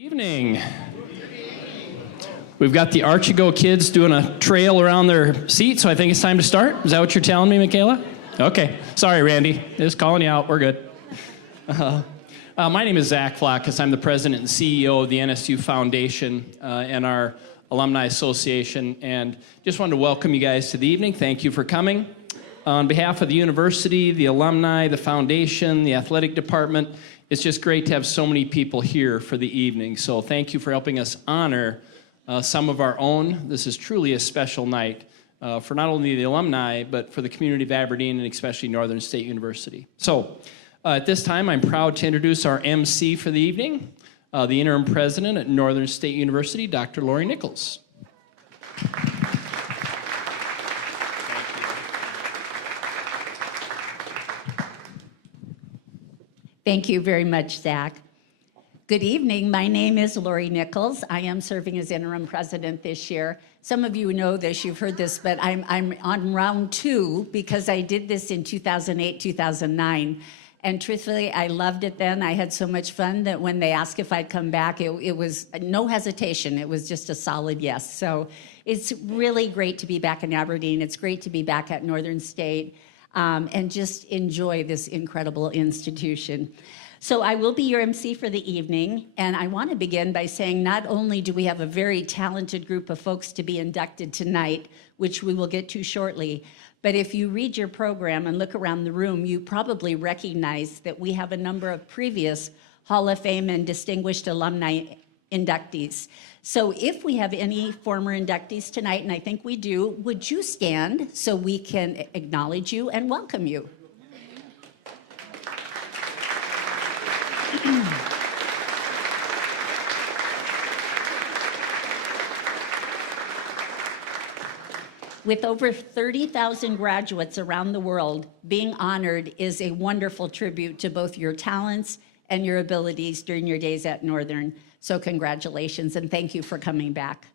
Evening. We've got the Archigo kids doing a trail around their seat, so I think it's time to start. Is that what you're telling me, Michaela? Okay. Sorry, Randy. Just calling you out. We're good. My name is Zach Flackus. I'm the president and CEO of the NSU Foundation and our Alumni Association, and just wanted to welcome you guys to the evening. Thank you for coming. On behalf of the university, the alumni, the foundation, the athletic department, it's just great to have so many people here for the evening. So thank you for helping us honor some of our own. This is truly a special night for not only the alumni, but for the community of Aberdeen and especially Northern State University. So at this time, I'm proud to introduce our MC for the evening, the interim president at Northern State University, Dr. Lori Nichols. Thank you very much, Zach. Good evening. My name is Lori Nichols. I am serving as interim president this year. Some of you know this, you've heard this, but I'm on round 2 because I did this in 2008, 2009. And truthfully, I loved it then. I had so much fun that when they asked if I'd come back, it was no hesitation. It was just a solid yes. So it's really great to be back in Aberdeen. It's great to be back at Northern State. And just enjoy this incredible institution. So I will be your MC for the evening, and I want to begin by saying not only do we have a very talented group of folks to be inducted tonight, which we will get to shortly, but if you read your program and look around the room, you probably recognize that we have a number of previous Hall of Fame and Distinguished Alumni inductees. So if we have any former inductees tonight, and I think we do, would you stand so we can acknowledge you and welcome you? With over 30,000 graduates around the world, being honored is a wonderful tribute to both your talents and your abilities during your days at Northern. So congratulations and thank you for coming back.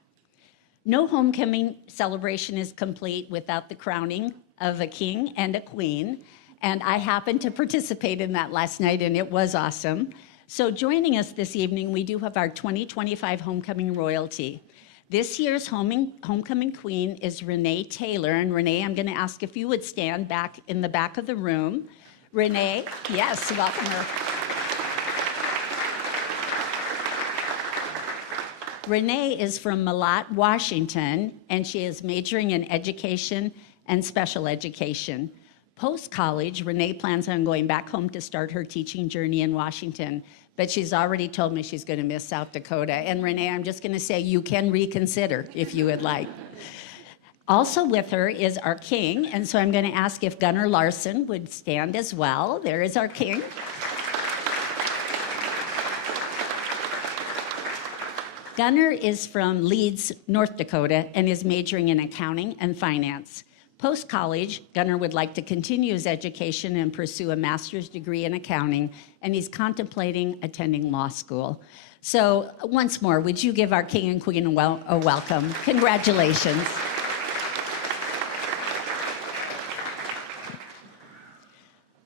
No homecoming celebration is complete without the crowning of a king and a queen. And I happened to participate in that last night and it was awesome. So joining us this evening, we do have our 2025 homecoming royalty. This year's homecoming queen is Renee Taylor. And Renee, I'm gonna ask if you would stand back in the back of the room. Renee, yes, welcome her. Renee is from Malott, Washington, and she is majoring in education and special education. Post-college, Renee plans on going back home to start her teaching journey in Washington, but she's already told me she's gonna miss South Dakota. And Renee, I'm just gonna say you can reconsider if you would like. Also with her is our king, and so I'm gonna ask if Gunnar Larson would stand as well. There is our king. Gunnar is from Leeds, North Dakota, and is majoring in accounting and finance. Post-college, Gunnar would like to continue his education and pursue a master's degree in accounting, and he's contemplating attending law school. So once more, would you give our king and queen a welcome? Congratulations.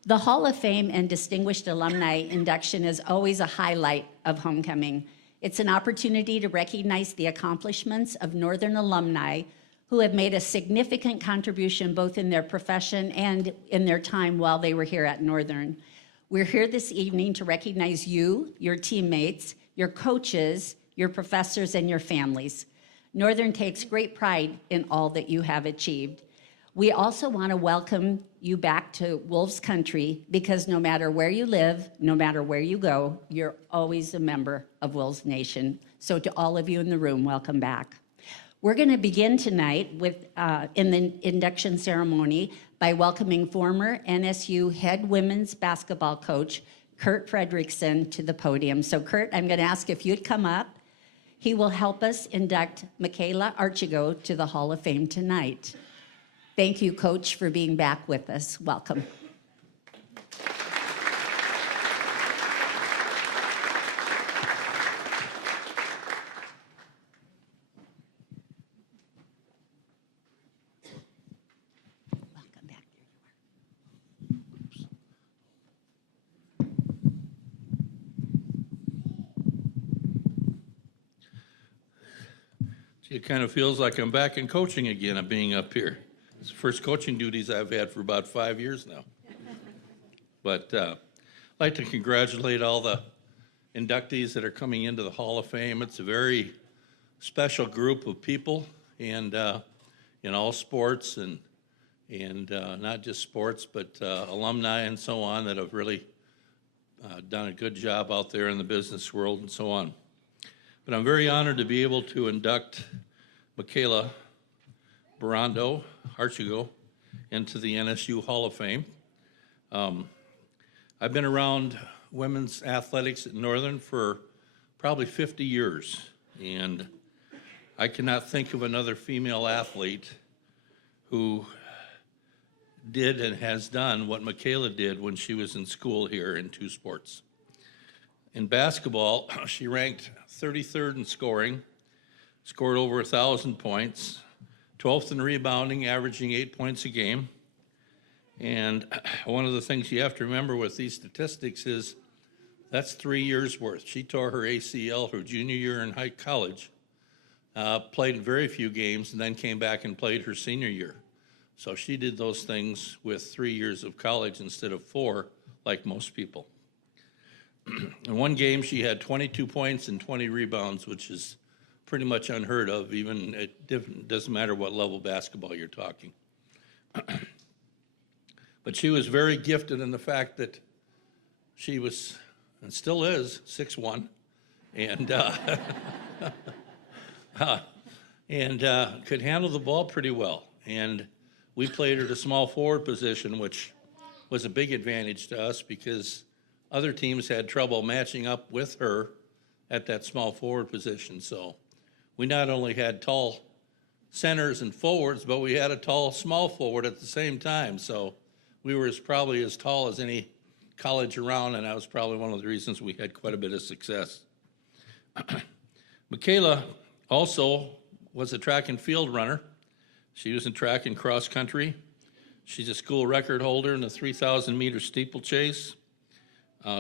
The Hall of Fame and Distinguished Alumni induction is always a highlight of homecoming. It's an opportunity to recognize the accomplishments of Northern alumni who have made a significant contribution both in their profession and in their time while they were here at Northern. We're here this evening to recognize you, your teammates, your coaches, your professors, and your families. Northern takes great pride in all that you have achieved. We also want to welcome you back to Wolves Country because no matter where you live, no matter where you go, you're always a member of Wolves Nation. So to all of you in the room, welcome back. We're going to begin tonight with in the induction ceremony by welcoming former NSU head women's basketball coach, Kurt Fredrickson, to the podium. So Kurt, I'm going to ask if you'd come up. He will help us induct Michaela Archigo to the Hall of Fame tonight. Thank you, Coach, for being back with us. Welcome. Welcome back. There you are. It kind of feels like I'm back in coaching again. I'm being up here. It's the first coaching duties I've had for about 5 years now. But I'd like to congratulate all the inductees that are coming into the Hall of Fame. It's a very special group of people, and in all sports, and not just sports, but alumni and so on that have really done a good job out there in the business world and so on. But I'm very honored to be able to induct Michaela Barando Archigo into the NSU Hall of Fame. I've been around women's athletics at Northern for probably 50 years, and I cannot think of another female athlete who did and has done what Michaela did when she was in school here in two sports. In basketball, she ranked 33rd in scoring, scored over 1,000 points, 12th in rebounding, averaging 8 points a game. And one of the things you have to remember with these statistics is that's 3 years worth. She tore her ACL her junior year in high college, played very few games, and then came back and played her senior year. So she did those things with 3 years of college instead of 4, like most people. In one game, she had 22 points and 20 rebounds, which is pretty much unheard of, even it doesn't matter what level basketball you're talking. But she was very gifted in the fact that she was, and still is, 6'1", and could handle the ball pretty well. And we played her at a small forward position, which was a big advantage to us because other teams had trouble matching up with her at that small forward position. So we not only had tall centers and forwards, but we had a tall small forward at the same time. So we were probably as tall as any college around, and that was probably one of the reasons we had quite a bit of success. Michaela also was a track and field runner. She was in track and cross country. She's a school record holder in the 3,000 meter steeplechase.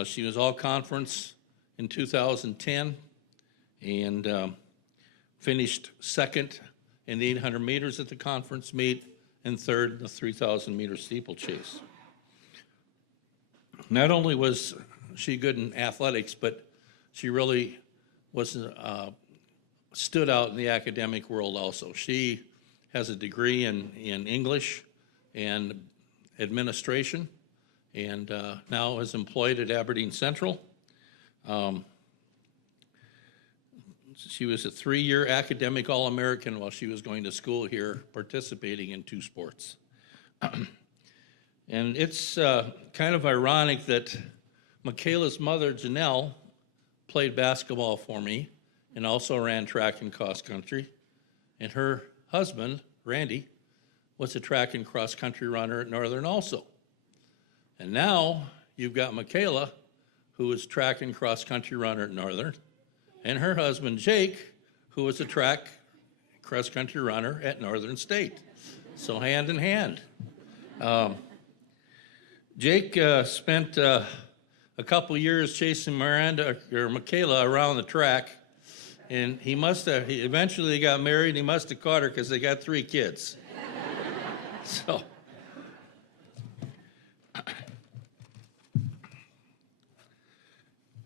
She was all conference in 2010 and finished second in the 800 meters at the conference meet and third in the 3,000 meter steeplechase. Not only was she good in athletics, but she really was stood out in the academic world also. She has a degree in English and administration, and now is employed at Aberdeen Central. She was a 3-year academic All-American while she was going to school here, participating in 2 sports. And it's kind of ironic that Michaela's mother, Janelle, played basketball for me and also ran track and cross country. And her husband, Randy, was a track and cross country runner at Northern also. And now you've got Michaela, who is track and cross country runner at Northern, and her husband, Jake, who was a track cross country runner at Northern State. So hand in hand. Jake spent a couple years chasing Michaela around the track, and he eventually got married, and he must have caught her because they got 3 kids. So.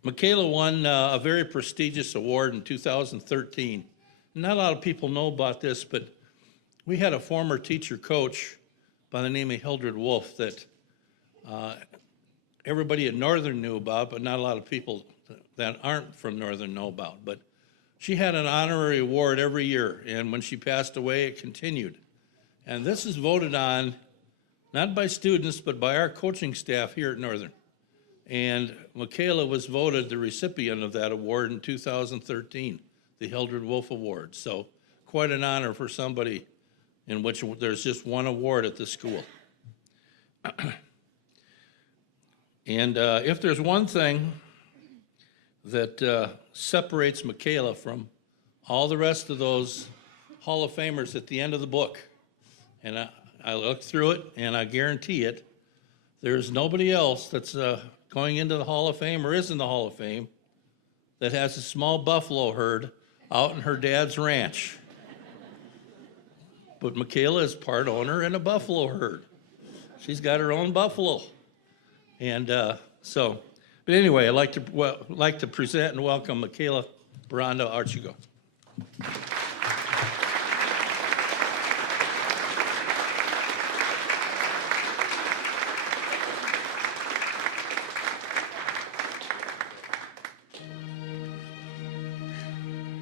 Michaela won a very prestigious award in 2013. Not a lot of people know about this, but we had a former teacher coach by the name of Hildred Wolf that everybody at Northern knew about, but not a lot of people that aren't from Northern know about. But she had an honorary award every year, and when she passed away, it continued. And this is voted on not by students, but by our coaching staff here at Northern. And Michaela was voted the recipient of that award in 2013, the Hildred Wolf Award. So quite an honor for somebody in which there's just one award at the school. And if there's one thing that separates Michaela from all the rest of those Hall of Famers at the end of the book, and I looked through it and I guarantee it, there's nobody else that's going into the Hall of Fame or is in the Hall of Fame that has a small buffalo herd out in her dad's ranch. But Michaela is part owner in a buffalo herd. She's got her own buffalo. And but anyway, I'd like to present and welcome Michaela Barando Archigo.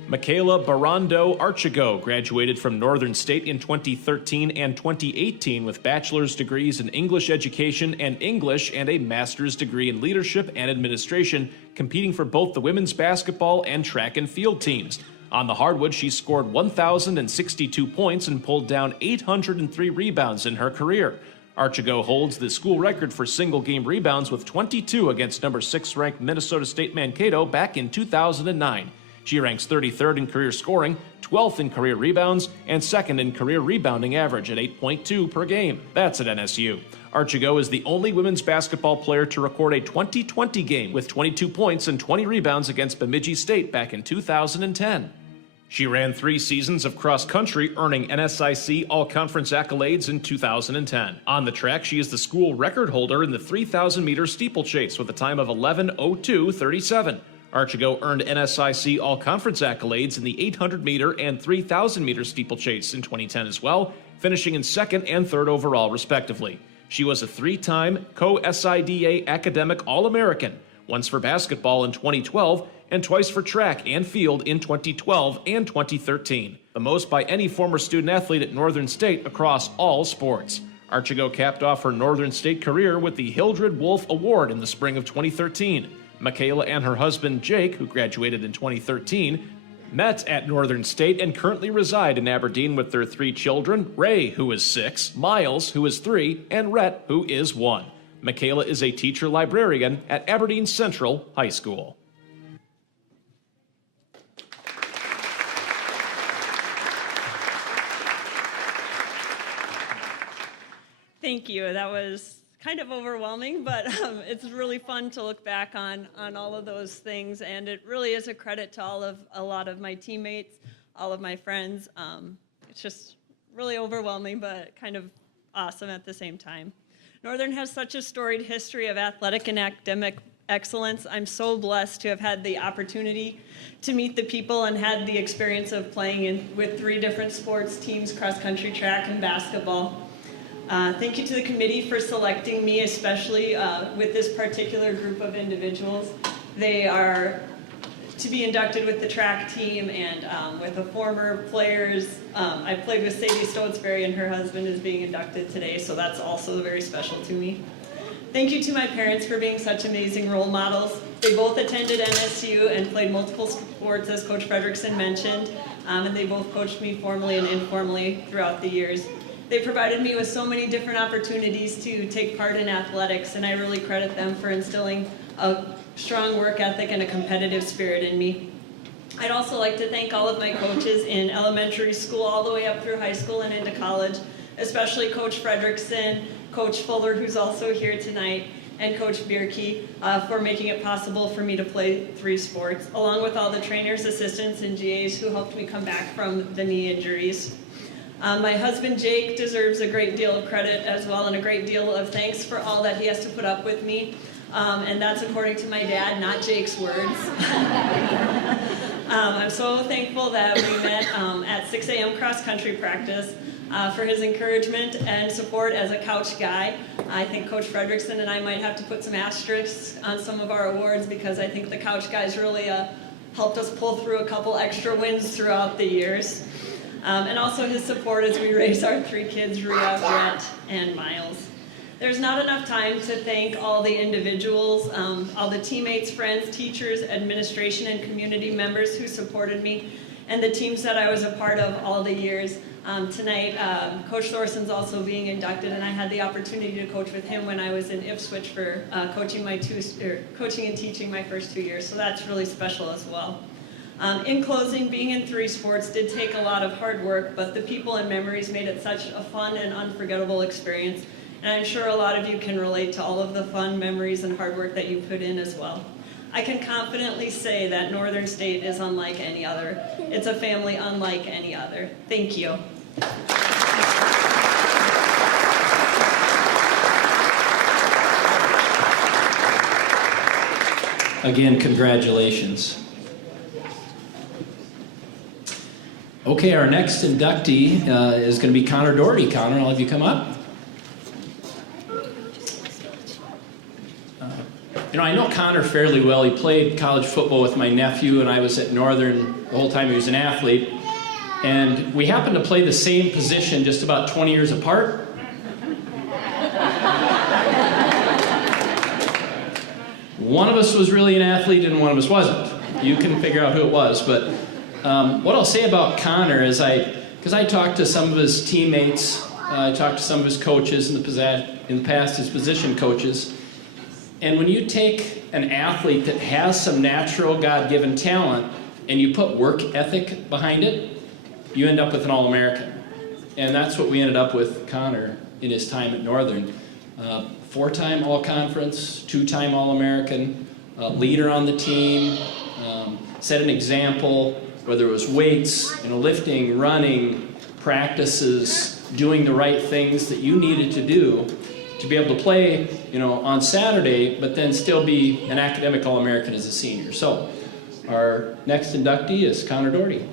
Michaela Barando Archigo graduated from Northern State in 2013 and 2018 with bachelor's degrees in English education and English and a master's degree in leadership and administration, competing for both the women's basketball and track and field teams. On the hardwood, she scored 1,062 points and pulled down 803 rebounds in her career. Archigo holds the school record for single-game rebounds with 22 against number 6-ranked Minnesota State Mankato back in 2009. She ranks 33rd in career scoring, 12th in career rebounds, and 2nd in career rebounding average at 8.2 per game. That's at NSU. Archigo is the only women's basketball player to record a 20-20 game with 22 points and 20 rebounds against Bemidji State back in 2010. She ran 3 seasons of cross country, earning NSIC All-Conference accolades in 2010. On the track, she is the school record holder in the 3,000-meter steeplechase with a time of 11:02:37. Archigo earned NSIC All-Conference accolades in the 800-meter and 3,000-meter steeplechase in 2010 as well, finishing in 2nd and 3rd overall, respectively. She was a 3-time co-SIDA Academic All-American, once for basketball in 2012 and twice for track and field in 2012 and 2013, the most by any former student-athlete at Northern State across all sports. Archigo capped off her Northern State career with the Hildred Wolf Award in the spring of 2013. Michaela and her husband, Jake, who graduated in 2013, met at Northern State and currently reside in Aberdeen with their 3 children, Ray, who is 6, Miles, who is 3, and Rhett, who is 1. Michaela is a teacher librarian at Aberdeen Central High School. Thank you. That was kind of overwhelming, but it's really fun to look back on all of those things, and it really is a credit to a lot of my teammates, all of my friends. It's just really overwhelming, but kind of awesome at the same time. Northern has such a storied history of athletic and academic excellence. I'm so blessed to have had the opportunity to meet the people and had the experience of playing with 3 different sports teams, cross country, track, and basketball. Thank you to the committee for selecting me, especially with this particular group of individuals. They are to be inducted with the track team and with the former players. I played with Sadie Stotesbury, and her husband is being inducted today, so that's also very special to me. Thank you to my parents for being such amazing role models. They both attended NSU and played multiple sports, as Coach Fredrickson mentioned, and they both coached me formally and informally throughout the years. They provided me with so many different opportunities to take part in athletics, and I really credit them for instilling a strong work ethic and a competitive spirit in me. I'd also like to thank all of my coaches in elementary school all the way up through high school and into college, especially Coach Fredrickson, Coach Fuller, who's also here tonight, and Coach Bierke for making it possible for me to play 3 sports, along with all the trainers, assistants, and GAs who helped me come back from the knee injuries. My husband Jake deserves a great deal of credit as well, and a great deal of thanks for all that he has to put up with me. And that's according to my dad, not Jake's words. I'm so thankful that we met at 6 a.m. cross-country practice for his encouragement and support as a couch guy. I think Coach Fredrickson and I might have to put some asterisks on some of our awards, because I think the couch guys really helped us pull through a couple extra wins throughout the years. And also his support as we raise our 3 kids, Rhea, Brett, and Miles. There's not enough time to thank all the individuals, all the teammates, friends, teachers, administration, and community members who supported me, and the teams that I was a part of all the years. Tonight, Coach Thorson's also being inducted, and I had the opportunity to coach with him when I was in Ipswich for coaching and teaching my first 2 years, so that's really special as well. In closing, being in 3 sports did take a lot of hard work, but the people and memories made it such a fun and unforgettable experience. And I'm sure a lot of you can relate to all of the fun memories and hard work that you put in as well. I can confidently say that Northern State is unlike any other. It's a family unlike any other. Thank you. Again, congratulations. Okay, our next inductee is going to be Connor Doherty. Connor, I'll have you come up. I know Connor fairly well. He played college football with my nephew, and I was at Northern the whole time he was an athlete. And we happened to play the same position just about 20 years apart. One of us was really an athlete and one of us wasn't. You can figure out who it was. But what I'll say about Connor is because I talked to some of his teammates, I talked to some of his coaches in the past, his position coaches. And when you take an athlete that has some natural God-given talent and you put work ethic behind it, you end up with an All-American. And that's what we ended up with Connor in his time at Northern. 4-time All-Conference, 2-time All-American, leader on the team, set an example, whether it was weights, lifting, running, practices, doing the right things that you needed to do to be able to play, on Saturday, but then still be an academic All-American as a senior. So, our next inductee is Connor Doherty.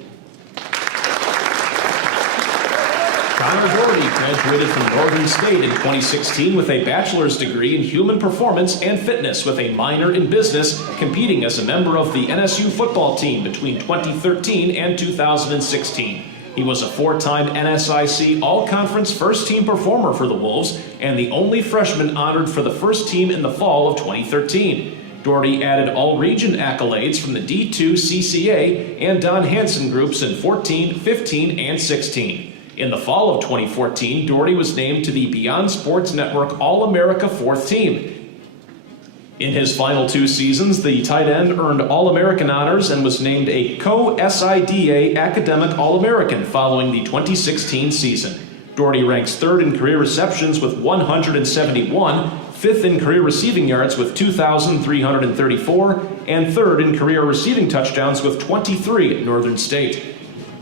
Connor Doherty graduated from Northern State in 2016 with a bachelor's degree in human performance and fitness with a minor in business, competing as a member of the NSU football team between 2013 and 2016. He was a 4-time NSIC All-Conference first-team performer for the Wolves and the only freshman honored for the first team in the fall of 2013. Doherty added all-region accolades from the D2 CCA and Don Hansen groups in 14, 15, and 16. In the fall of 2014, Doherty was named to the Beyond Sports Network All-America 4th team. In his final 2 seasons, the tight end earned All-American honors and was named a co-SIDA Academic All-American following the 2016 season. Doherty ranks 3rd in career receptions with 171, 5th in career receiving yards with 2,334, and 3rd in career receiving touchdowns with 23 at Northern State.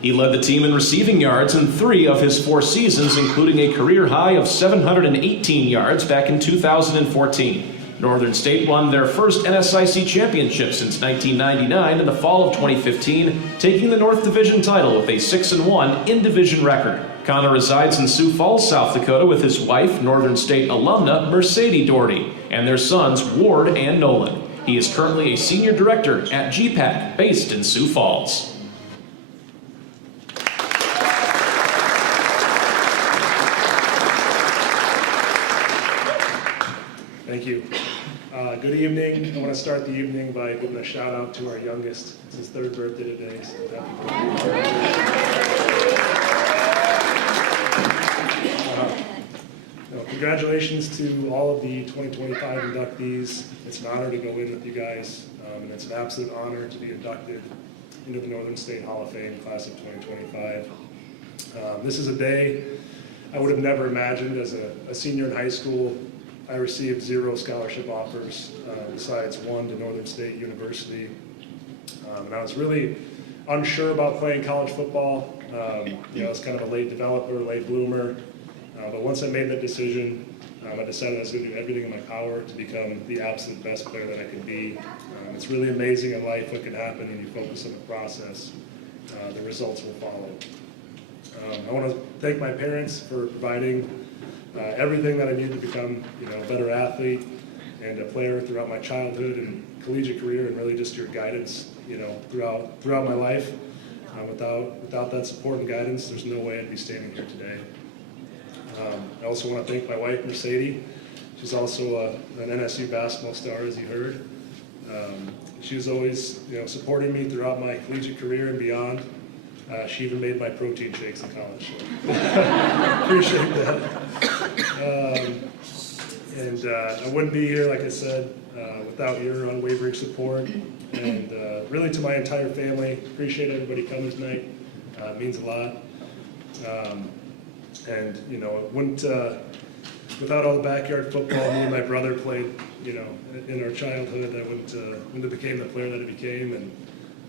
He led the team in receiving yards in 3 of his 4 seasons, including a career high of 718 yards back in 2014. Northern State won their first NSIC championship since 1999 in the fall of 2015, taking the North Division title with a 6-1 in-division record. Connor resides in Sioux Falls, South Dakota with his wife, Northern State alumna Mercedes Doherty, and their sons, Ward and Nolan. He is currently a senior director at GPAC, based in Sioux Falls. Thank you. Good evening. I want to start the evening by giving a shout out to our youngest. It's his 3rd birthday today, so happy birthday. Congratulations to all of the 2025 inductees. It's an honor to go in with you guys, and it's an absolute honor to be inducted into the Northern State Hall of Fame class of 2025. This is a day I would have never imagined as a senior in high school. I received 0 scholarship offers, besides 1 to Northern State University. And I was really unsure about playing college football. I was kind of a late developer, late bloomer. But once I made that decision, I decided I was going to do everything in my power to become the absolute best player that I could be. It's really amazing in life what can happen when you focus on the process. The results will follow. I want to thank my parents for providing everything that I needed to become, a better athlete and a player throughout my childhood and collegiate career, and really just your guidance, throughout my life. Without that support and guidance, there's no way I'd be standing here today. I also want to thank my wife, Mercedes. She's also an NSU basketball star, as you heard. She was always, supporting me throughout my collegiate career and beyond. She even made my protein shakes in college. So. Appreciate that. And I wouldn't be here, like I said, without your unwavering support. And really to my entire family, appreciate everybody coming tonight. It means a lot. And it wouldn't, without all the backyard football me and my brother played, in our childhood, I wouldn't have became the player that I became.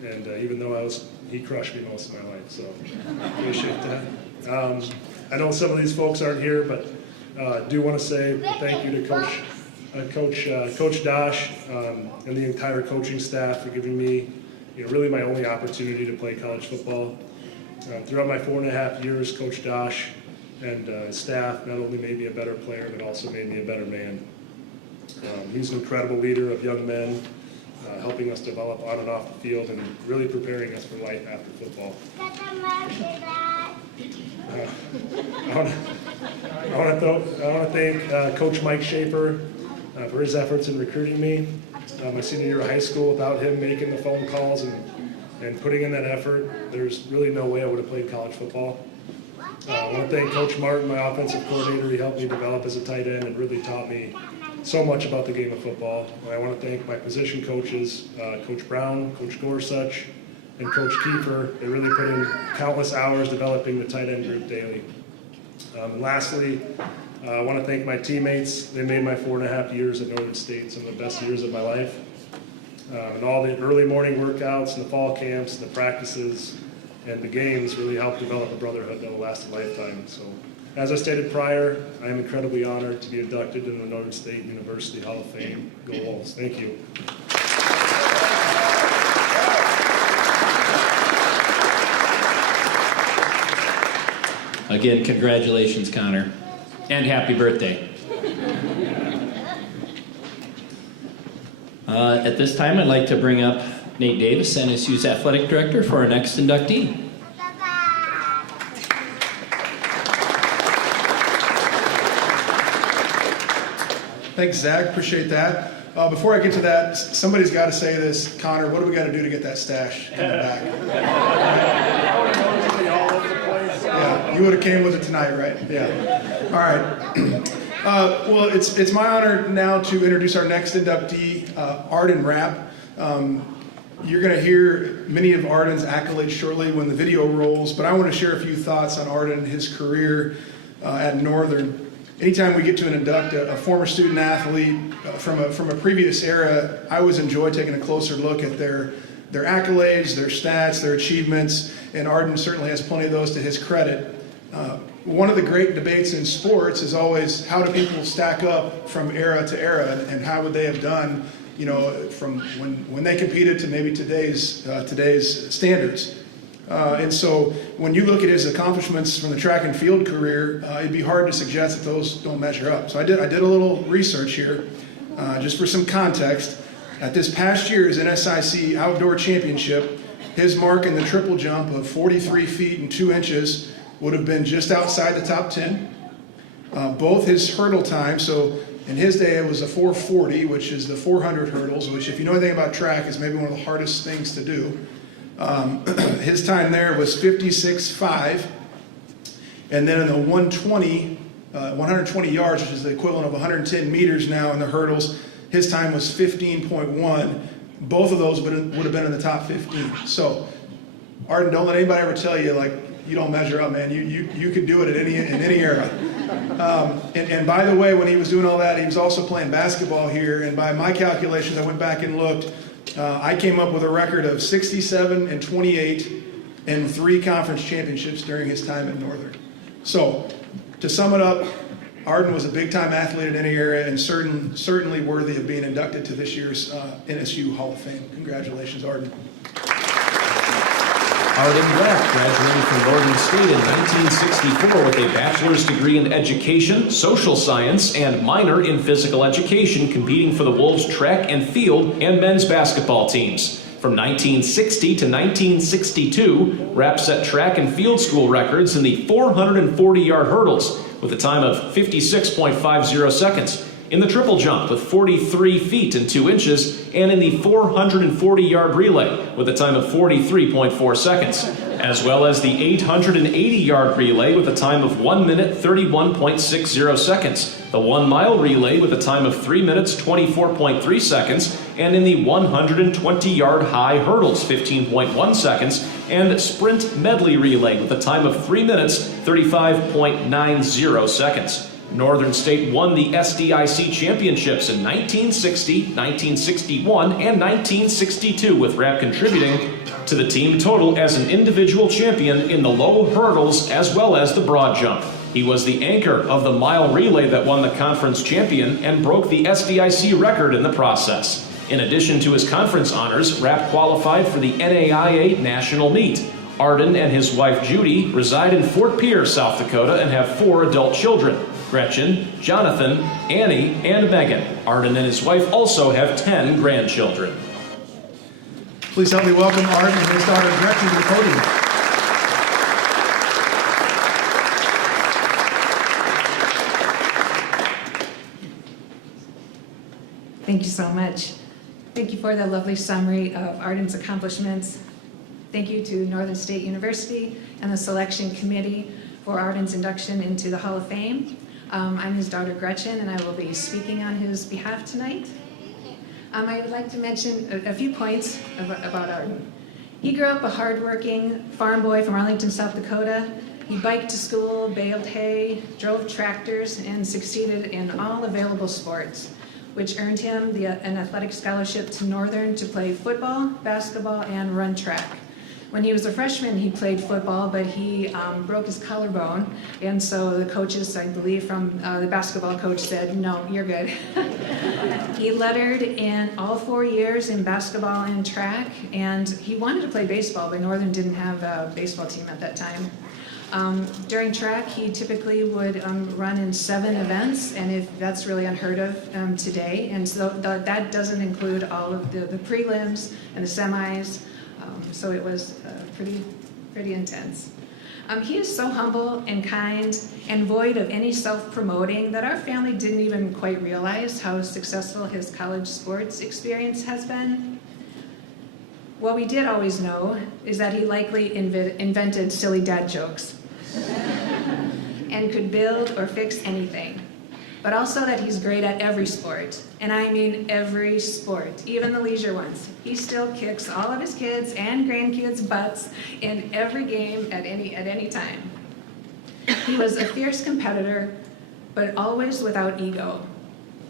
And even though he crushed me most of my life, so I appreciate that. I know some of these folks aren't here, but I do want to say thank you to Coach Coach Dosh and the entire coaching staff for giving me, really my only opportunity to play college football. Throughout my 4.5 years, Coach Dosh and his staff not only made me a better player, but also made me a better man. He's an incredible leader of young men, helping us develop on and off the field and really preparing us for life after football. I want to thank Coach Mike Schaefer for his efforts in recruiting me. My senior year of high school, without him making the phone calls and putting in that effort, there's really no way I would have played college football. I want to thank Coach Martin, my offensive coordinator. He helped me develop as a tight end and really taught me so much about the game of football. And I want to thank my position coaches, Coach Brown, Coach Gorsuch, and Coach Kiefer. They really put in countless hours developing the tight end group daily. And lastly, I want to thank my teammates. They made my 4.5 years at Northern State some of the best years of my life. And all the early morning workouts and the fall camps, the practices, and the games really helped develop a brotherhood that will last a lifetime. So, as I stated prior, I am incredibly honored to be inducted into the Northern State University Hall of Fame. Go Wolves. Thank you. Again, congratulations, Connor, and happy birthday. At this time, I'd like to bring up Nate Davis, NSU's athletic director, for our next inductee. Thanks, Zach. Appreciate that. Before I get to that, somebody's got to say this. Connor, what do we got to do to get that stash in the back? Yeah, you would have came with it tonight, right? Yeah. All right. Well, it's my honor now to introduce our next inductee, Arden Rapp. You're going to hear many of Arden's accolades shortly when the video rolls, but I want to share a few thoughts on Arden and his career at Northern. Anytime we get to induct a former student athlete from a previous era, I always enjoy taking a closer look at their accolades, their stats, their achievements, and Arden certainly has plenty of those to his credit. One of the great debates in sports is always how do people stack up from era to era, and how would they have done, from when they competed to maybe today's standards. And so when you look at his accomplishments from the track and field career, it'd be hard to suggest that those don't measure up. So I did a little research here, just for some context. At this past year's NSIC Outdoor Championship, his mark in the triple jump of 43 feet and 2 inches would have been just outside the top 10. Both his hurdle time, so in his day it was a 440, which is the 400 hurdles, which if you know anything about track is maybe one of the hardest things to do. His time there was 56.5, and then in the 120 yards, which is the equivalent of 110 meters now in the hurdles, his time was 15.1. Both of those would have been in the top 15. So, Arden, don't let anybody ever tell you like you don't measure up, man. You could do it in any era. And by the way, when he was doing all that, he was also playing basketball here. And by my calculations, I went back and looked. I came up with a record of 67 and 28 in 3 conference championships during his time at Northern. So, to sum it up, Arden was a big-time athlete in any era and certainly worthy of being inducted to this year's NSU Hall of Fame. Congratulations, Arden. Arden Rapp graduated from Northern State in 1964 with a bachelor's degree in education, social science, and minor in physical education, competing for the Wolves track and field and men's basketball teams. From 1960 to 1962, Rapp set track and field school records in the 440-yard hurdles with a time of 56.50 seconds, in the triple jump with 43 feet and 2 inches, and in the 440-yard relay with a time of 43.4 seconds, as well as the 880-yard relay with a time of 1 minute 31.60 seconds, the 1 mile relay with a time of 3 minutes 24.3 seconds, and in the 120-yard high hurdles 15.1 seconds, and sprint medley relay with a time of 3 minutes 35.90 seconds. Northern State won the SDIC championships in 1960, 1961, and 1962, with Rapp contributing to the team total as an individual champion in the low hurdles as well as the broad jump. He was the anchor of the mile relay that won the conference champion and broke the SDIC record in the process. In addition to his conference honors, Rapp qualified for the NAIA National Meet. Arden and his wife Judy reside in Fort Pierce, South Dakota, and have 4 adult children: Gretchen, Jonathan, Annie, and Megan. Arden and his wife also have 10 grandchildren. Please help me welcome Arden and his daughter Gretchen to the podium. Thank you so much. Thank you for the lovely summary of Arden's accomplishments. Thank you to Northern State University and the selection committee for Arden's induction into the Hall of Fame. I'm his daughter Gretchen, and I will be speaking on his behalf tonight. I would like to mention a few points about Arden. He grew up a hardworking farm boy from Arlington, South Dakota. He biked to school, baled hay, drove tractors, and succeeded in all available sports, which earned him an athletic scholarship to Northern to play football, basketball, and run track. When he was a freshman, he played football, but he broke his collarbone, and so the coaches, I believe from the basketball coach, said, "No, you're good." He lettered in all 4 years in basketball and track, and he wanted to play baseball, but Northern didn't have a baseball team at that time. During track, he typically would run in 7 events, and that's really unheard of today. And so that doesn't include all of the prelims and the semis. So it was pretty intense. He is so humble and kind and void of any self-promoting that our family didn't even quite realize how successful his college sports experience has been. What we did always know is that he likely invented silly dad jokes and could build or fix anything, but also that he's great at every sport, and I mean every sport, even the leisure ones. He still kicks all of his kids' and grandkids' butts in every game at any time. He was a fierce competitor, but always without ego.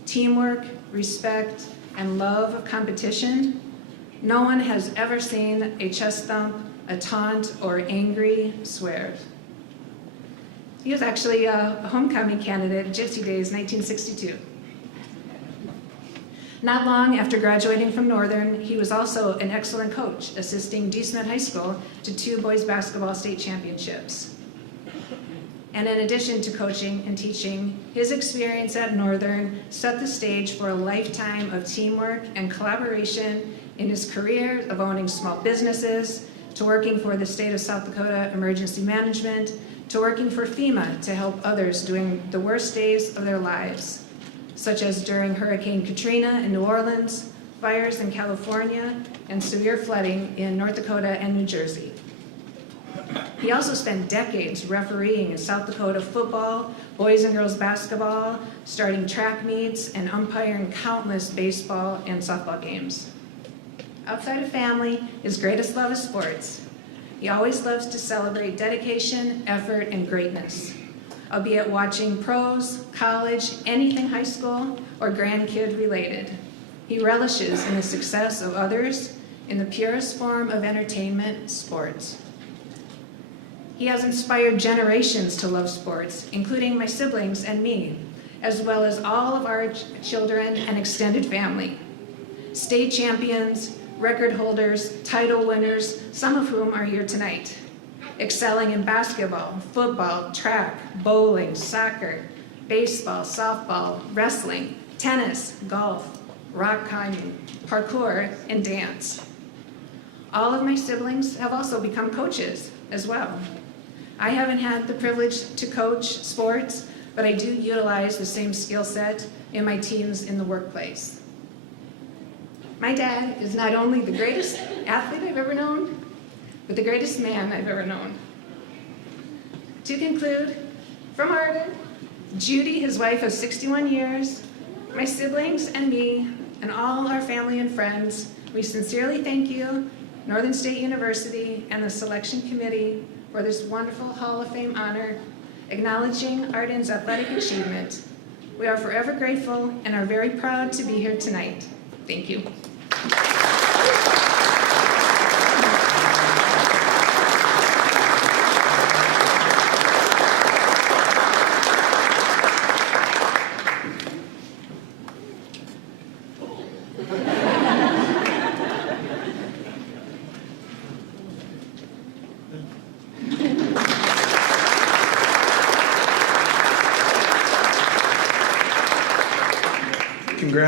Teamwork, respect, and love of competition. No one has ever seen a chest thump, a taunt, or angry swears. He was actually a homecoming candidate at Gypsy Days 1962. Not long after graduating from Northern, he was also an excellent coach, assisting D. Smith High School to 2 boys basketball state championships. And in addition to coaching and teaching, his experience at Northern set the stage for a lifetime of teamwork and collaboration in his career of owning small businesses, to working for the state of South Dakota Emergency Management, to working for FEMA to help others during the worst days of their lives, such as during Hurricane Katrina in New Orleans, fires in California, and severe flooding in North Dakota and New Jersey. He also spent decades refereeing in South Dakota football, boys and girls basketball, starting track meets, and umpiring countless baseball and softball games. Outside of family, his greatest love is sports. He always loves to celebrate dedication, effort, and greatness, albeit watching pros, college, anything high school, or grandkid related. He relishes in the success of others in the purest form of entertainment, sports. He has inspired generations to love sports, including my siblings and me, as well as all of our children and extended family. State champions, record holders, title winners, some of whom are here tonight, excelling in basketball, football, track, bowling, soccer, baseball, softball, wrestling, tennis, golf, rock climbing, parkour, and dance. All of my siblings have also become coaches as well. I haven't had the privilege to coach sports, but I do utilize the same skill set in my teams in the workplace. My dad is not only the greatest athlete I've ever known, but the greatest man I've ever known. To conclude, from Arden, Judy, his wife of 61 years, my siblings and me, and all our family and friends, we sincerely thank you, Northern State University, and the selection committee for this wonderful Hall of Fame honor, acknowledging Arden's athletic achievement. We are forever grateful and are very proud to be here tonight. Thank you.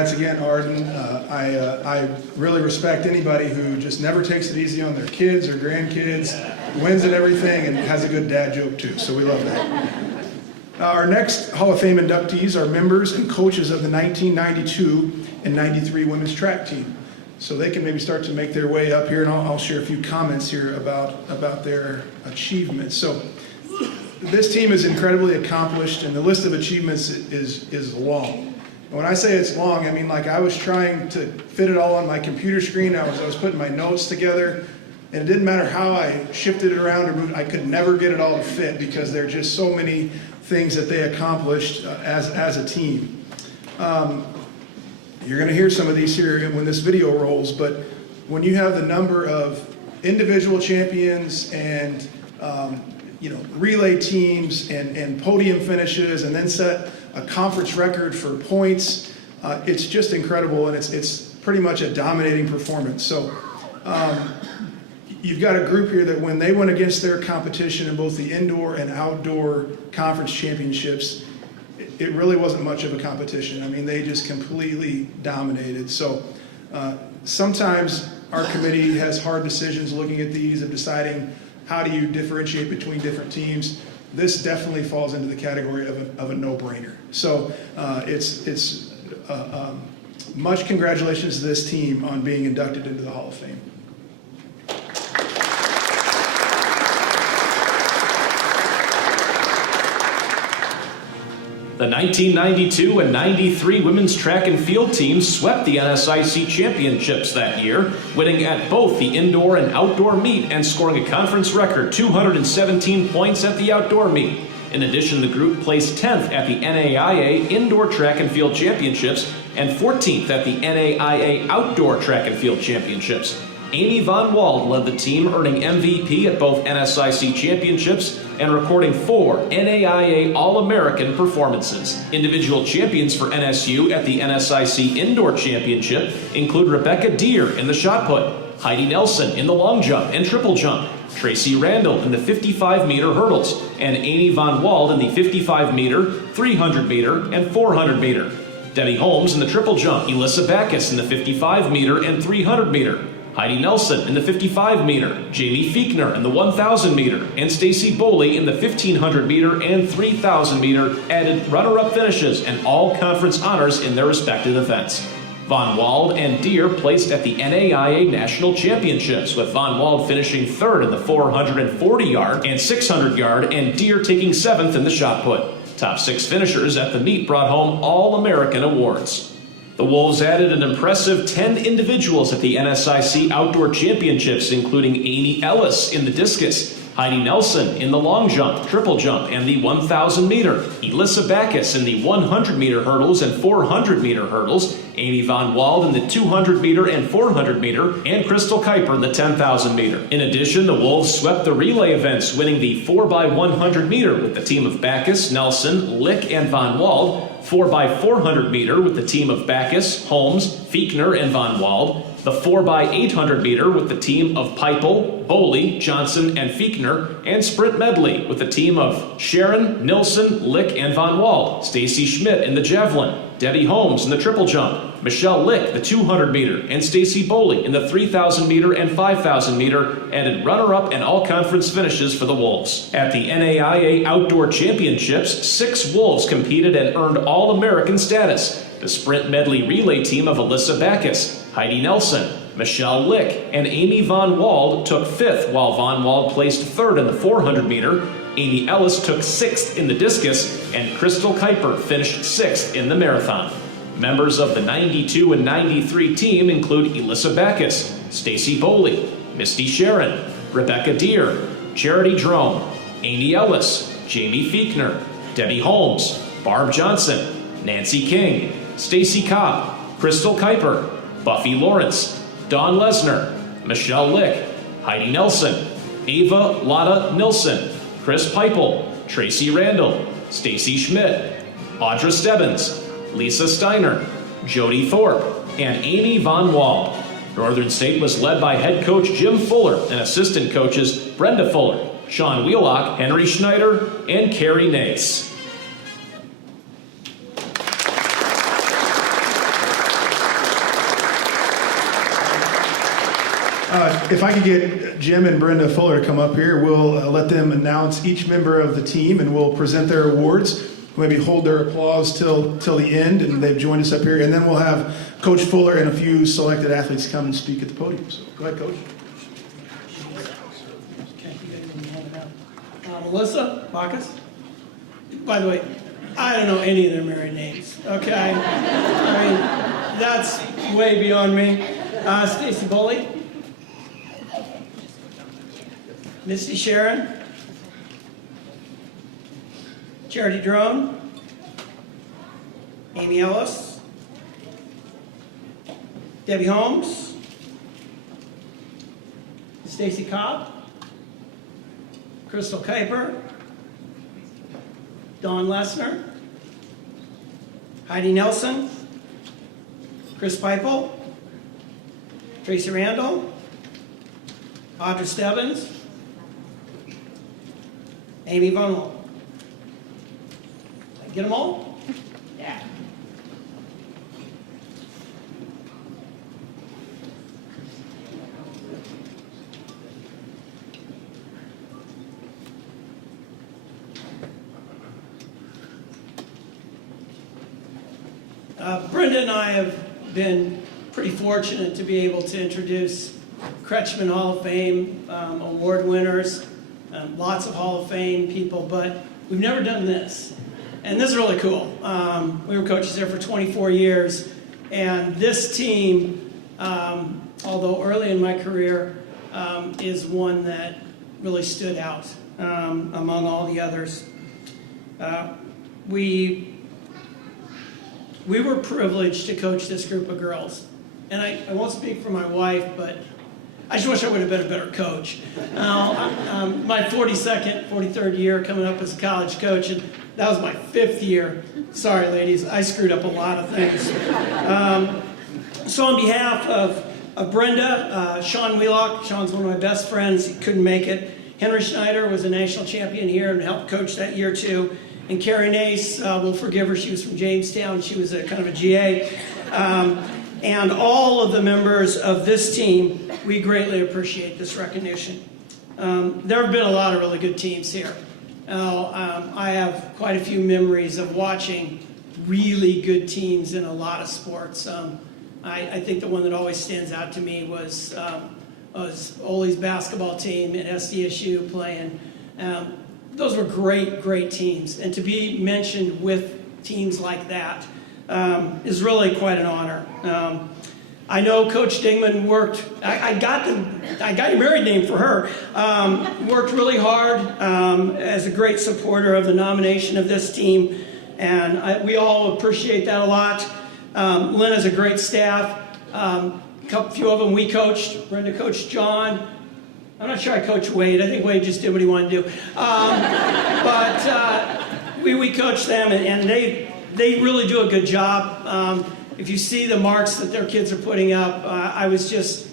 congrats again, Arden. I really respect anybody who just never takes it easy on their kids or grandkids, wins at everything, and has a good dad joke too, so we love that. Our next Hall of Fame inductees are members and coaches of the 1992 and 93 women's track team. So they can maybe start to make their way up here, and I'll share a few comments here about their achievements. So this team is incredibly accomplished, and the list of achievements is long. And when I say it's long, I mean like I was trying to fit it all on my computer screen. I was putting my notes together, and it didn't matter how I shifted it around or moved, I could never get it all to fit because there are just so many things that they accomplished as a team. You're going to hear some of these here when this video rolls, but when you have the number of individual champions and relay teams and podium finishes, and then set a conference record for points, it's just incredible, and it's pretty much a dominating performance. So you've got a group here that when they went against their competition in both the indoor and outdoor conference championships, it really wasn't much of a competition. I mean, they just completely dominated. So sometimes our committee has hard decisions looking at these of deciding how do you differentiate between different teams. This definitely falls into the category of a no-brainer. So it's much congratulations to this team on being inducted into the Hall of Fame. The 1992 and 93 women's track and field teams swept the NSIC championships that year, winning at both the indoor and outdoor meet and scoring a conference record 217 points at the outdoor meet. In addition, the group placed 10th at the NAIA Indoor Track and Field Championships and 14th at the NAIA Outdoor Track and Field Championships. Amy Von Wald led the team, earning MVP at both NSIC championships and recording 4 NAIA All-American performances. Individual champions for NSU at the NSIC Indoor Championship include Rebecca Deere in the shot put, Heidi Nelson in the long jump and triple jump, Tracy Randall in the 55-meter hurdles, and Amy Von Wald in the 55-meter, 300-meter, and 400-meter. Debbie Holmes in the triple jump, Elissa Backus in the 55-meter and 300-meter. Heidi Nelson in the 55-meter, Jamie Fiechner in the 1,000-meter, and Stacy Boley in the 1,500-meter and 3,000-meter added runner-up finishes and all conference honors in their respective events. Von Wald and Deere placed at the NAIA National Championships, with Von Wald finishing 3rd in the 440-yard and 600-yard, and Deere taking 7th in the shot put. Top 6 finishers at the meet brought home All-American awards. The Wolves added an impressive 10 individuals at the NSIC Outdoor Championships, including Amy Ellis in the discus, Heidi Nelson in the long jump, triple jump, and the 1,000-meter, Elissa Backus in the 100-meter hurdles and 400-meter hurdles, Amy Von Wald in the 200-meter and 400-meter, and Crystal Kuiper in the 10,000-meter. In addition, the Wolves swept the relay events, winning the 4x100-meter with the team of Backus, Nelson, Lick, and Von Wald, 4x400-meter with the team of Backus, Holmes, Fiechner, and Von Wald, the 4x800-meter with the team of Peipel, Boley, Johnson, and Fiechner, and sprint medley with the team of Sharon, Nilsson, Lick, and Von Wald, Stacy Schmidt in the javelin, Debbie Holmes in the triple jump, Michelle Lick the 200-meter, and Stacy Boley in the 3,000-meter and 5,000-meter, added runner-up and all-conference finishes for the Wolves. At the NAIA Outdoor Championships, 6 Wolves competed and earned All-American status. The sprint medley relay team of Elissa Backus, Heidi Nelson, Michelle Lick, and Amy Von Wald took 5th, while Von Wald placed 3rd in the 400-meter. Amy Ellis took 6th in the discus, and Crystal Kuiper finished 6th in the marathon. Members of the 92 and 93 team include Elissa Backus, Stacy Boley, Misty Sharon, Rebecca Deere, Charity Drome, Amy Ellis, Jamie Fiechner, Debbie Holmes, Barb Johnson, Nancy King, Stacy Kopp, Crystal Kuiper, Buffy Lawrence, Dawn Lesnar, Michelle Lick, Heidi Nelson, Ava Lotta Nilsson, Chris Peipel, Tracy Randall, Stacy Schmidt, Audra Stebbins, Lisa Steiner, Jody Thorpe, and Amy Von Wald. Northern State was led by head coach Jim Fuller and assistant coaches Brenda Fuller, Sean Wheelock, Henry Schneider, and Carrie Nace. If I could get Jim and Brenda Fuller to come up here, we'll let them announce each member of the team, and we'll present their awards. Maybe hold their applause till the end, and they've joined us up here. And then we'll have Coach Fuller and a few selected athletes come and speak at the podium. So go ahead, Coach. Melissa Bacchus. By the way, I don't know any of their married names, okay? I mean, that's way beyond me. Stacy Bully. Misty Sharon. Charity Drone. Amy Ellis. Debbie Holmes. Stacy Cobb. Crystal Kuiper, Dawn Lesner, Heidi Nelson, Chris Pipel, Tracy Randall, Audra Stebbins, Amy Vonel. Did I get them all? Yeah. Brenda and I have been pretty fortunate to be able to introduce Kretschmann Hall of Fame award winners, lots of Hall of Fame people, but we've never done this. And this is really cool. We were coaches there for 24 years, and this team, although early in my career, is one that really stood out among all the others. We were privileged to coach this group of girls. And I won't speak for my wife, but I just wish I would have been a better coach. My 43rd year coming up as a college coach, and that was my 5th year. Sorry, ladies, I screwed up a lot of things. So on behalf of Brenda, Sean Wheelock, Sean's one of my best friends, he couldn't make it. Henry Schneider was a national champion here and helped coach that year too. And Carrie Nace, we'll forgive her, she was from Jamestown, she was a kind of a GA. And all of the members of this team, we greatly appreciate this recognition. There have been a lot of really good teams here. I have quite a few memories of watching really good teams in a lot of sports. I think the one that always stands out to me was Ole's basketball team at SDSU playing. Those were great, great teams. And to be mentioned with teams like that is really quite an honor. I know Coach Dingman worked, I got your married name for her, worked really hard as a great supporter of the nomination of this team. And we all appreciate that a lot. Lynn has a great staff. A few of them we coached. Brenda coached John. I'm not sure I coached Wade. I think Wade just did what he wanted to do. But we coach them, and they really do a good job. If you see the marks that their kids are putting up, I was sitting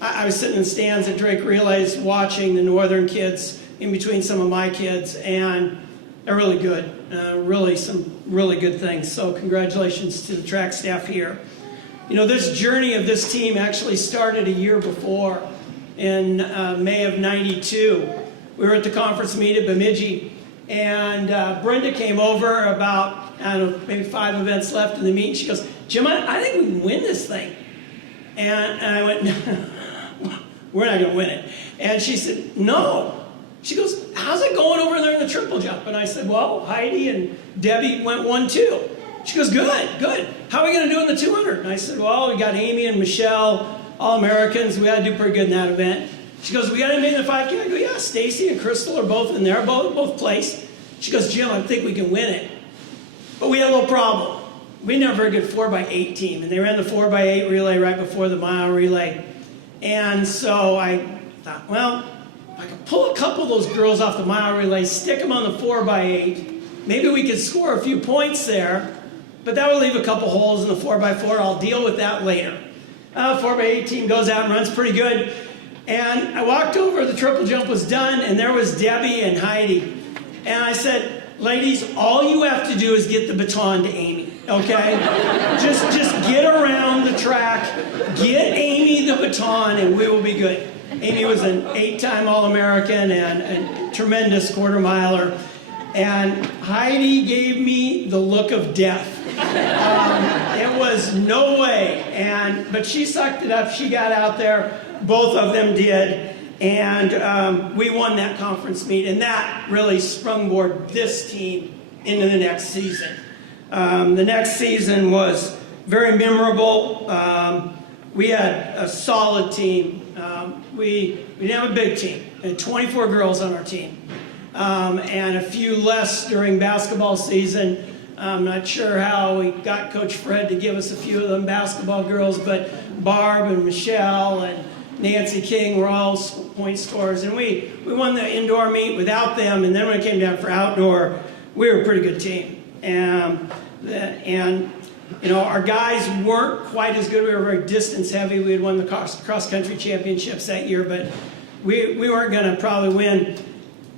in the stands at Drake Relays watching the Northern kids in between some of my kids, and they're really good. Really some really good things. So congratulations to the track staff here. You know, this journey of this team actually started a year before. In May of '92, we were at the conference meet at Bemidji, and Brenda came over about, I don't know, maybe 5 events left in the meet, and she goes, Jim, I think we can win this thing. And I went, we're not going to win it. And she said, no. She goes, how's it going over there in the triple jump? And I said, well, Heidi and Debbie went 1-2. She goes, good. How are we going to do in the 200? And I said, well, we got Amy and Michelle, All-Americans. We got to do pretty good in that event. She goes, we got anybody in the 5K? I go, yeah, Stacy and Crystal are both in there, both placed. She goes, Jim, I think we can win it. But we had a little problem. We didn't have a very good 4x8 team, and they ran the 4x8 relay right before the mile relay. And so I thought, well, if I could pull a couple of those girls off the mile relay, stick them on the 4x8, maybe we could score a few points there, but that would leave a couple holes in the 4x4. I'll deal with that later. 4x8 team goes out and runs pretty good. And I walked over, the triple jump was done, and there was Debbie and Heidi. And I said, ladies, all you have to do is get the baton to Amy. okay? Just get around the track, get Amy the baton, and we will be good. Amy was an 8-time All-American and a tremendous quarter miler. And Heidi gave me the look of death. It was no way. But she sucked it up. She got out there. Both of them did. And we won that conference meet. And that really sprungboard this team into the next season. The next season was very memorable. We had a solid team. We didn't have a big team. We had 24 girls on our team. And a few less during basketball season. I'm not sure how we got Coach Fred to give us a few of them basketball girls, but Barb and Michelle and Nancy King were all point scorers. And we won the indoor meet without them, and then when it came down for outdoor, we were a pretty good team. And you know, our guys weren't quite as good. We were very distance heavy. We had won the cross-country championships that year, but we weren't going to probably win.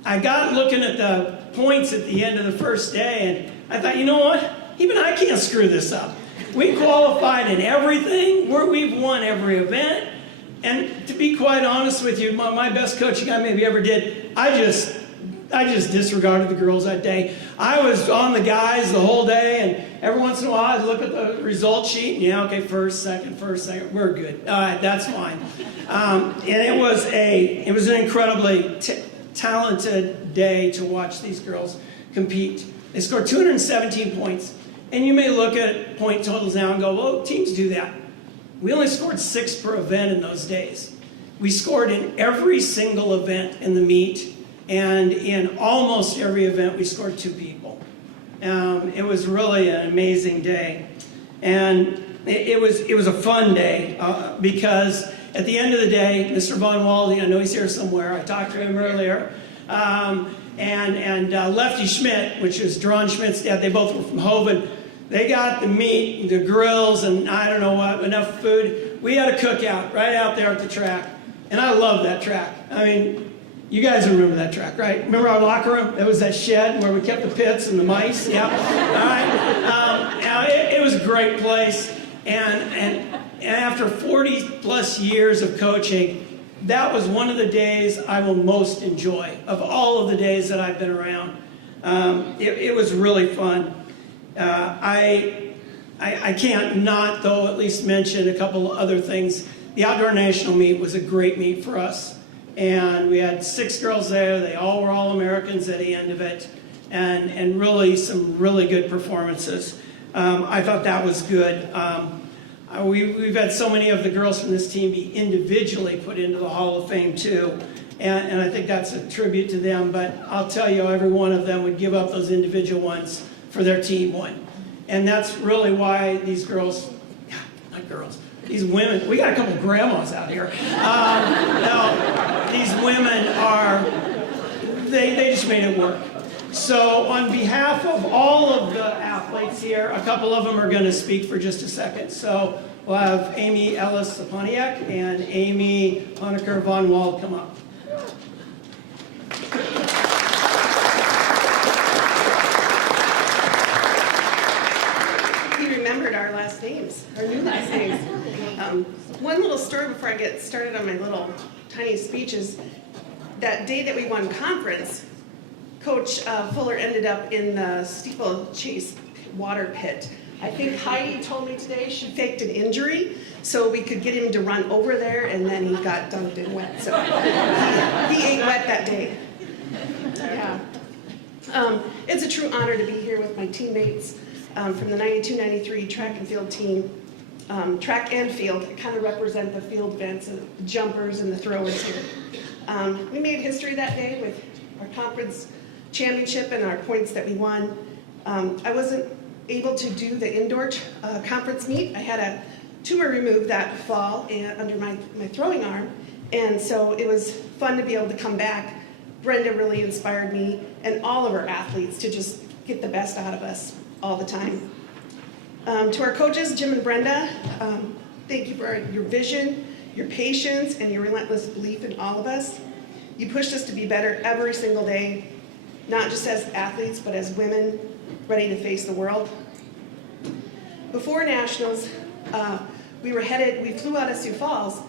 I got looking at the points at the end of the first day, and I thought, you know what? Even I can't screw this up. We qualified in everything. We've won every event. And to be quite honest with you, my best coaching I maybe ever did, I just disregarded the girls that day. I was on the guys the whole day, and every once in a while I'd look at the result sheet, and yeah, okay, first, second, we're good. All right, that's fine. And it was an incredibly talented day to watch these girls compete. They scored 217 points. And you may look at point totals now and go, well, teams do that. We only scored 6 per event in those days. We scored in every single event in the meet, and in almost every event we scored 2 people. It was really an amazing day. And it was a fun day because at the end of the day, Mr. Von Walding, I know he's here somewhere, I talked to him earlier, and Lefty Schmidt, which is Dron Schmidt's dad, they both were from Hoven. They got the meat, the grills, and I don't know what, enough food. We had a cookout right out there at the track. And I love that track. I mean, you guys remember that track, right? Remember our locker room? There was that shed where we kept the pits and the mice, yeah? All right. It was a great place. And after 40 plus years of coaching, that was one of the days I will most enjoy of all of the days that I've been around. It was really fun. I can't not, though, at least mention a couple other things. The outdoor national meet was a great meet for us. And we had 6 girls there. They all were All-Americans at the end of it. And really, some really good performances. I thought that was good. We've had so many of the girls from this team be individually put into the Hall of Fame, too. And I think that's a tribute to them. But I'll tell you, every one of them would give up those individual ones for their team one. And that's really why these girls, not girls, these women, we got a couple of grandmas out here. No, these women they just made it work. So on behalf of all of the athletes here, a couple of them are going to speak for just a second. So we'll have Amy Ellis of Pontiac and Amy Honecker Von Wald come up. Our last names, our new last names. One little story before I get started on my little tiny speech is that day that we won conference, Coach Fuller ended up in the steeplechase water pit. I think Heidi told me today she faked an injury so we could get him to run over there, and then he got dunked in wet. So he ate wet that day. Yeah. It's a true honor to be here with my teammates. From the 92-93 track and field team. Track and field, I kind of represent the field events, the jumpers and the throwers here. We made history that day with our conference championship and our points that we won. I wasn't able to do the indoor conference meet. I had a tumor removed that fall under my throwing arm, and so it was fun to be able to come back. Brenda really inspired me and all of our athletes to just get the best out of us all the time. To our coaches, Jim and Brenda, thank you for your vision, your patience, and your relentless belief in all of us. You pushed us to be better every single day, not just as athletes, but as women ready to face the world. before nationals, we flew out of Sioux Falls,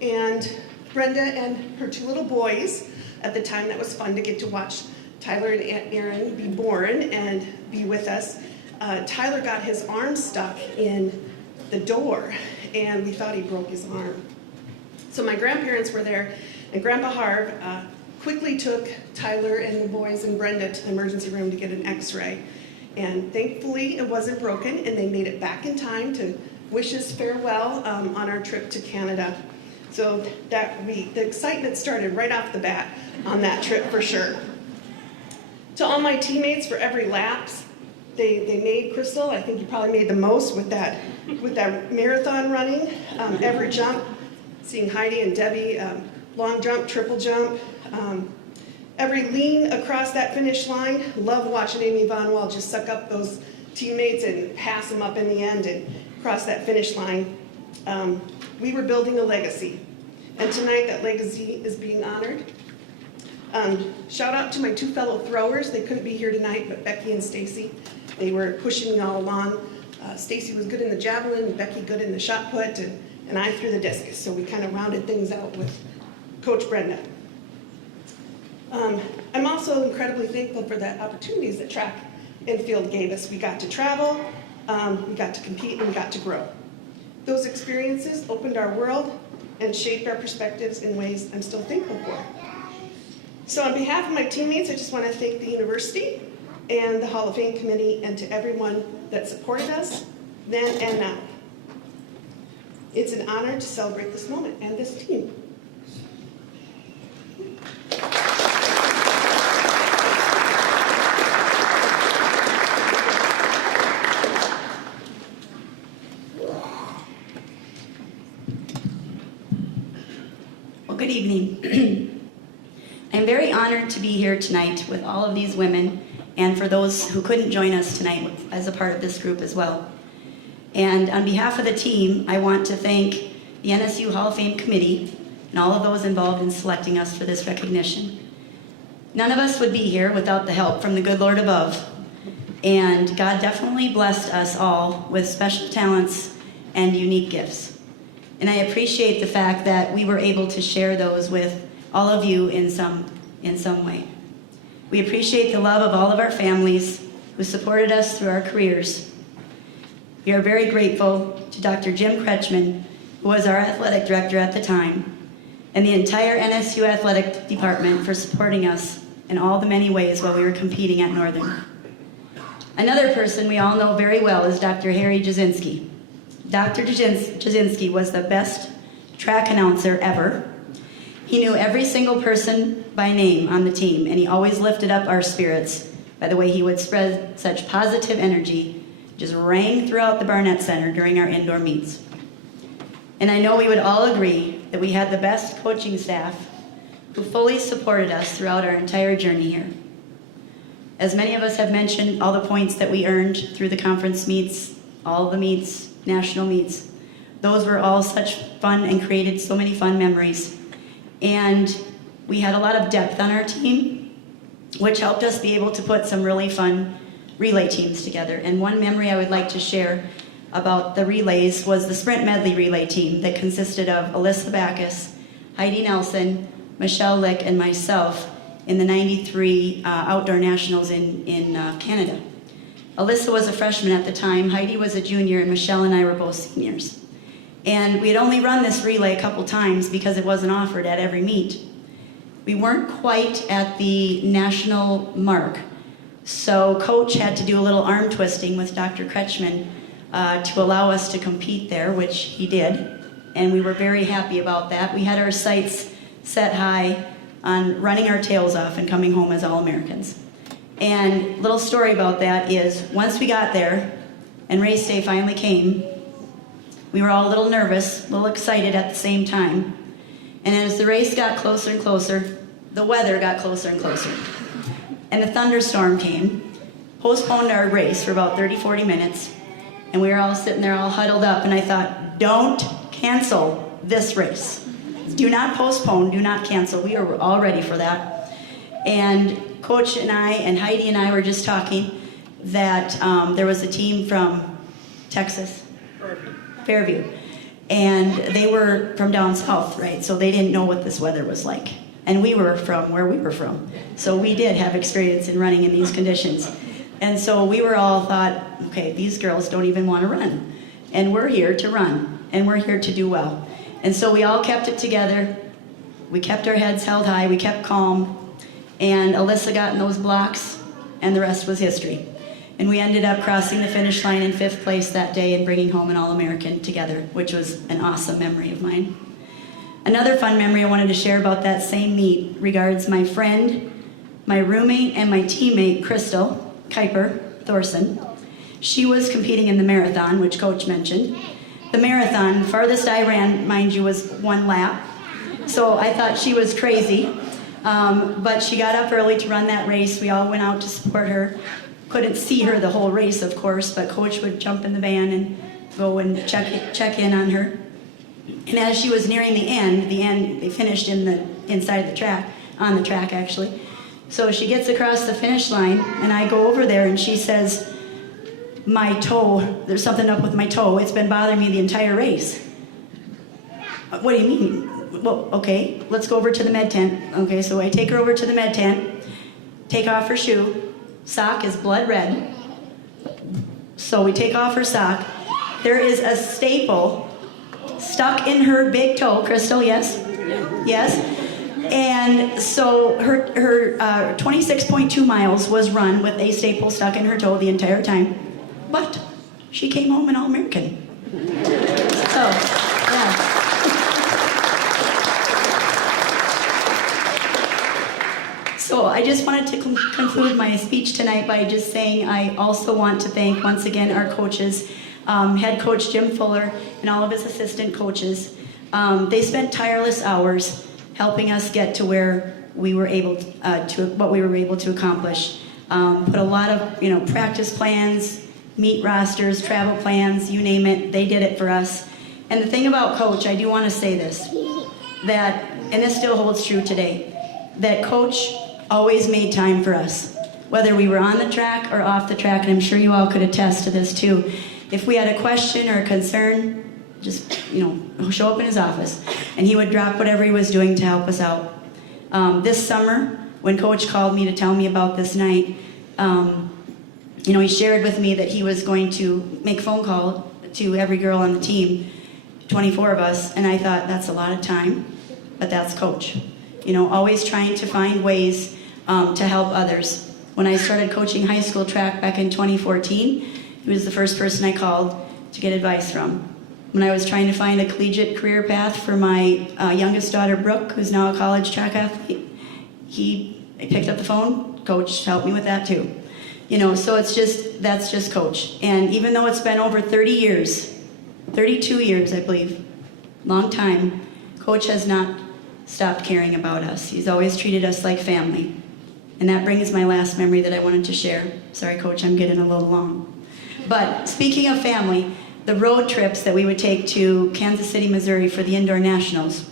and Brenda and her 2 little boys, at the time that was fun to get to watch Tyler and Aunt Erin be born and be with us. Tyler got his arm stuck in the door, and we thought he broke his arm. So my grandparents were there, and Grandpa Harv quickly took Tyler and the boys and Brenda to the emergency room to get an x-ray. And thankfully it wasn't broken, and they made it back in time to wish us farewell on our trip to Canada. So the excitement started right off the bat on that trip for sure. To all my teammates for every lap they made, Crystal, I think you probably made the most with that marathon running. Every jump, seeing Heidi and Debbie, long jump, triple jump, every lean across that finish line. Love watching Amy Von Wall just suck up those teammates and pass them up in the end and cross that finish line. We were building a legacy, and tonight that legacy is being honored. Shout out to my 2 fellow throwers. They couldn't be here tonight, but Becky and Stacy, they were pushing me all along. Stacy was good in the javelin, Becky good in the shot put, and I threw the discus. So we kind of rounded things out with Coach Brenda. I'm also incredibly thankful for the opportunities that track and field gave us. We got to travel, we got to compete, and we got to grow. Those experiences opened our world and shaped our perspectives in ways I'm still thankful for. So on behalf of my teammates, I just want to thank the university and the Hall of Fame committee, and to everyone that supported us then and now. It's an honor to celebrate this moment and this team. Well, good evening. I'm very honored to be here tonight with all of these women, and for those who couldn't join us tonight as a part of this group as well. And on behalf of the team, I want to thank the NSU Hall of Fame Committee and all of those involved in selecting us for this recognition. None of us would be here without the help from the good Lord above, and God definitely blessed us all with special talents and unique gifts. And I appreciate the fact that we were able to share those with all of you in some way. We appreciate the love of all of our families who supported us through our careers. We are very grateful to Dr. Jim Kretschmann, who was our athletic director at the time, and the entire NSU athletic department for supporting us in all the many ways while we were competing at Northern. Another person we all know very well is Dr. Harry Jasinski. Dr. Jasinski was the best track announcer ever. He knew every single person by name on the team, and he always lifted up our spirits by the way he would spread such positive energy, just rang throughout the Barnett Center during our indoor meets. And I know we would all agree that we had the best coaching staff who fully supported us throughout our entire journey here. As many of us have mentioned, all the points that we earned through the conference meets, all the meets, national meets, those were all such fun and created so many fun memories. And we had a lot of depth on our team, which helped us be able to put some really fun relay teams together. And one memory I would like to share about the relays was the sprint medley relay team that consisted of Alyssa Backus, Heidi Nelson, Michelle Lick, and myself in the 93 outdoor nationals in Canada. Alyssa was a freshman at the time, Heidi was a junior, and Michelle and I were both seniors. And we had only run this relay a couple times because it wasn't offered at every meet. We weren't quite at the national mark, so Coach had to do a little arm twisting with Dr. Kretschmann to allow us to compete there, which he did, and we were very happy about that. We had our sights set high on running our tails off and coming home as All-Americans. And little story about that is, once we got there and race day finally came, we were all a little nervous, a little excited at the same time. And as the race got closer and closer, the weather got closer and closer. And the thunderstorm came, postponed our race for about 30, 40 minutes, and we were all sitting there all huddled up, and I thought, don't cancel this race. Do not postpone, do not cancel. We were all ready for that. And Coach and I and Heidi and I were just talking that there was a team from Texas? Fairview. And they were from down south, right? So they didn't know what this weather was like. And we were from where we were from. So we did have experience in running in these conditions. And so we were all thought, okay, these girls don't even want to run. And we're here to run. And we're here to do well. And so we all kept it together. We kept our heads held high. We kept calm. And Alyssa got in those blocks, and the rest was history. And we ended up crossing the finish line in 5th place that day and bringing home an All-American together, which was an awesome memory of mine. Another fun memory I wanted to share about that same meet regards my friend, my roommate, and my teammate, Crystal Kuiper Thorson. She was competing in the marathon, which Coach mentioned. The marathon, farthest I ran, mind you, was 1 lap. So I thought she was crazy. But she got up early to run that race. We all went out to support her. Couldn't see her the whole race, of course, but Coach would jump in the van and go and check in on her. And as she was nearing the end, they finished inside the track, on the track actually. So she gets across the finish line, and I go over there, and she says, my toe, there's something up with my toe. It's been bothering me the entire race. What do you mean? Well, okay, let's go over to the med tent. Okay, so I take her over to the med tent, take off her shoe. Sock is blood red. So we take off her sock. There is a staple stuck in her big toe. Crystal, yes? Yes. And so her 26.2 miles was run with a staple stuck in her toe the entire time. But she came home an All-American. So, yeah. So I just wanted to conclude my speech tonight by just saying I also want to thank once again our coaches, head coach Jim Fuller and all of his assistant coaches. They spent tireless hours helping us get to where we were able to what we were able to accomplish. Put a lot of practice plans, meet rosters, travel plans, you name it. They did it for us. And the thing about Coach, I do want to say this, that, and this still holds true today, that Coach always made time for us, whether we were on the track or off the track, and I'm sure you all could attest to this too. If we had a question or a concern, just show up in his office, and he would drop whatever he was doing to help us out. This summer, when Coach called me to tell me about this night, he shared with me that he was going to make a phone call to every girl on the team, 24 of us, and I thought, that's a lot of time, but that's Coach. Always trying to find ways to help others. When I started coaching high school track back in 2014, he was the first person I called to get advice from. When I was trying to find a collegiate career path for my youngest daughter, Brooke, who's now a college track athlete, I picked up the phone, Coach helped me with that too. So that's just Coach. And even though it's been over 30 years, 32 years, I believe, long time, Coach has not stopped caring about us. He's always treated us like family. And that brings my last memory that I wanted to share. Sorry, Coach, I'm getting a little long. But speaking of family, the road trips that we would take to Kansas City, Missouri for the indoor nationals,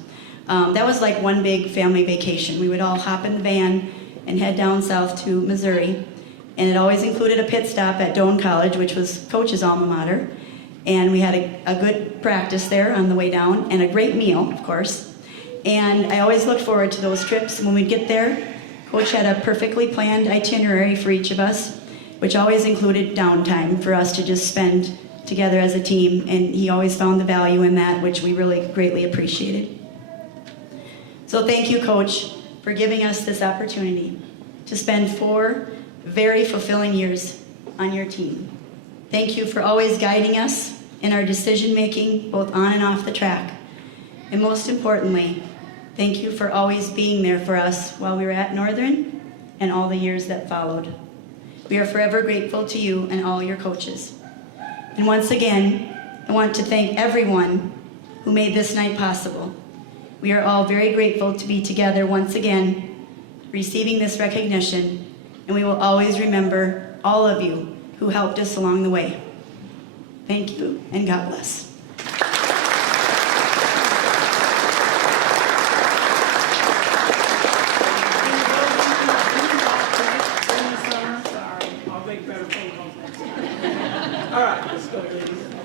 that was like one big family vacation. We would all hop in the van and head down south to Missouri. And it always included a pit stop at Doane College, which was Coach's alma mater. And we had a good practice there on the way down, and a great meal, of course. And I always looked forward to those trips. When we'd get there, Coach had a perfectly planned itinerary for each of us, which always included downtime for us to just spend together as a team. And he always found the value in that, which we really greatly appreciated. So thank you, Coach, for giving us this opportunity to spend 4 very fulfilling years on your team. Thank you for always guiding us in our decision-making, both on and off the track. And most importantly, thank you for always being there for us while we were at Northern and all the years that followed. We are forever grateful to you and all your coaches. And once again, I want to thank everyone who made this night possible. We are all very grateful to be together once again, receiving this recognition, and we will always remember all of you who helped us along the way. Thank you, and God bless. All right, let's go, ladies.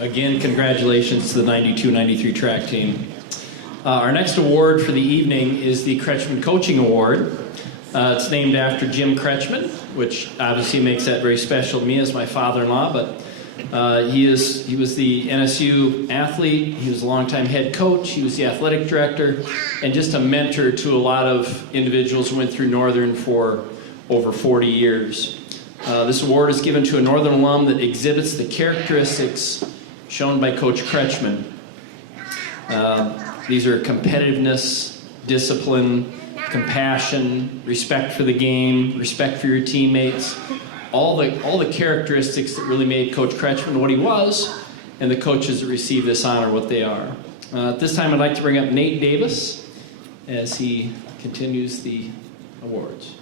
Again, congratulations to the 92-93 track team. Our next award for the evening is the Kretschmann Coaching Award. It's named after Jim Kretschmann, which obviously makes that very special to me as my father-in-law, but he was the NSU athlete, he was a longtime head coach, he was the athletic director, and just a mentor to a lot of individuals who went through Northern for over 40 years. This award is given to a Northern alum that exhibits the characteristics shown by Coach Kretschmann. These are competitiveness, discipline, compassion, respect for the game, respect for your teammates, all the characteristics that really made Coach Kretschmann what he was, and the coaches that receive this honor what they are. At this time, I'd like to bring up Nate Davis as he continues the awards.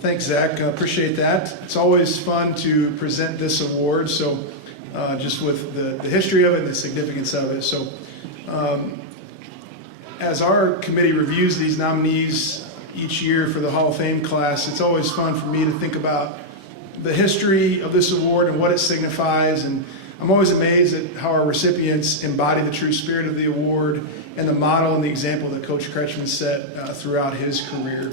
Thanks, Zach. Appreciate that. It's always fun to present this award, so just with the history of it and the significance of it. So as our committee reviews these nominees each year for the Hall of Fame class, it's always fun for me to think about the history of this award and what it signifies. And I'm always amazed at how our recipients embody the true spirit of the award and the model and the example that Coach Kretschmann set throughout his career.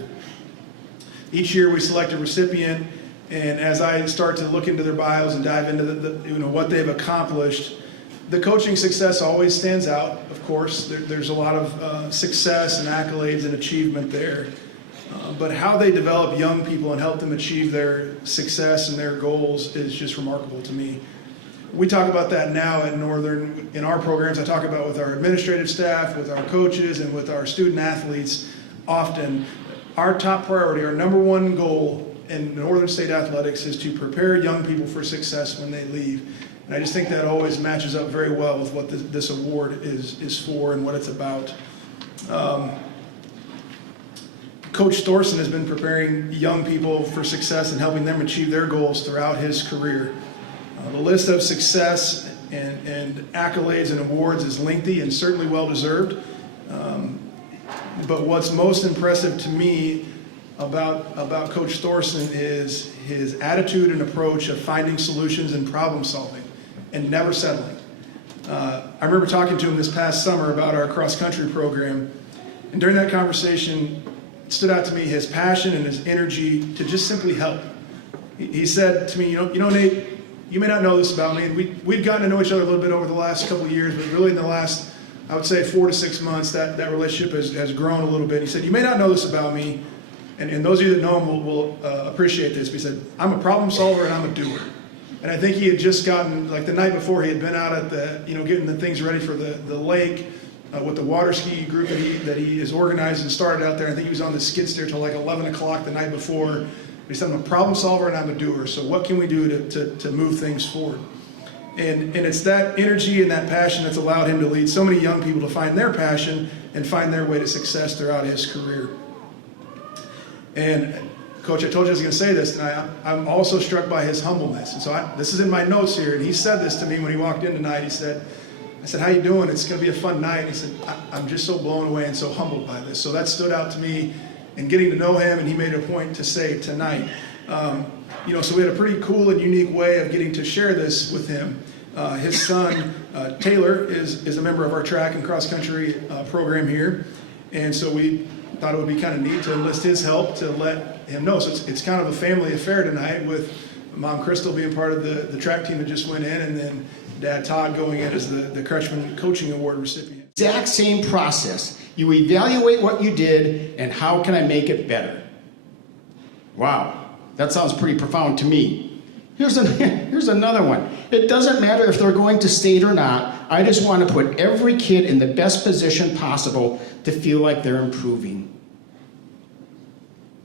Each year we select a recipient, and as I start to look into their bios and dive into what they've accomplished, the coaching success always stands out, of course. There's a lot of success and accolades and achievement there. But how they develop young people and help them achieve their success and their goals is just remarkable to me. We talk about that now at Northern. In our programs, I talk about with our administrative staff, with our coaches, and with our student athletes often. Our top priority, our number one goal in Northern State Athletics is to prepare young people for success when they leave. And I just think that always matches up very well with what this award is for and what it's about. Coach Thorson has been preparing young people for success and helping them achieve their goals throughout his career. The list of success and accolades and awards is lengthy and certainly well-deserved. But what's most impressive to me about Coach Thorson is his attitude and approach of finding solutions and problem solving and never settling. I remember talking to him this past summer about our cross-country program, and during that conversation, it stood out to me his passion and his energy to just simply help. He said to me, you know, Nate, you may not know this about me, and we've gotten to know each other a little bit over the last couple of years, but really in the last, I would say 4 to 6 months, that relationship has grown a little bit. He said, you may not know this about me, and those of you that know him will appreciate this, but he said, I'm a problem solver and I'm a doer. And I think he had just gotten, like the night before, he had been out at getting the things ready for the lake with the water ski group that he is organized and started out there. I think he was on the skid steer till like 11 o'clock the night before. He said, I'm a problem solver and I'm a doer, so what can we do to move things forward? And it's that energy and that passion that's allowed him to lead so many young people to find their passion and find their way to success throughout his career. And Coach, I told you I was going to say this, and I'm also struck by his humbleness. And so this is in my notes here, and he said this to me when he walked in tonight. I said, how you doing? It's going to be a fun night. And he said, I'm just so blown away and so humbled by this. So that stood out to me in getting to know him, and he made a point to say tonight. So we had a pretty cool and unique way of getting to share this with him. His son, Taylor, is a member of our track and cross-country program here. And so we thought it would be kind of neat to enlist his help to let him know. So it's kind of a family affair tonight, with Mom Crystal being part of the track team that just went in, and then Dad Todd going in as the Kretschmann Coaching Award recipient. Exact same process. You evaluate what you did and how can I make it better. Wow, that sounds pretty profound to me. Here's another one. It doesn't matter if they're going to state or not. I just want to put every kid in the best position possible to feel like they're improving.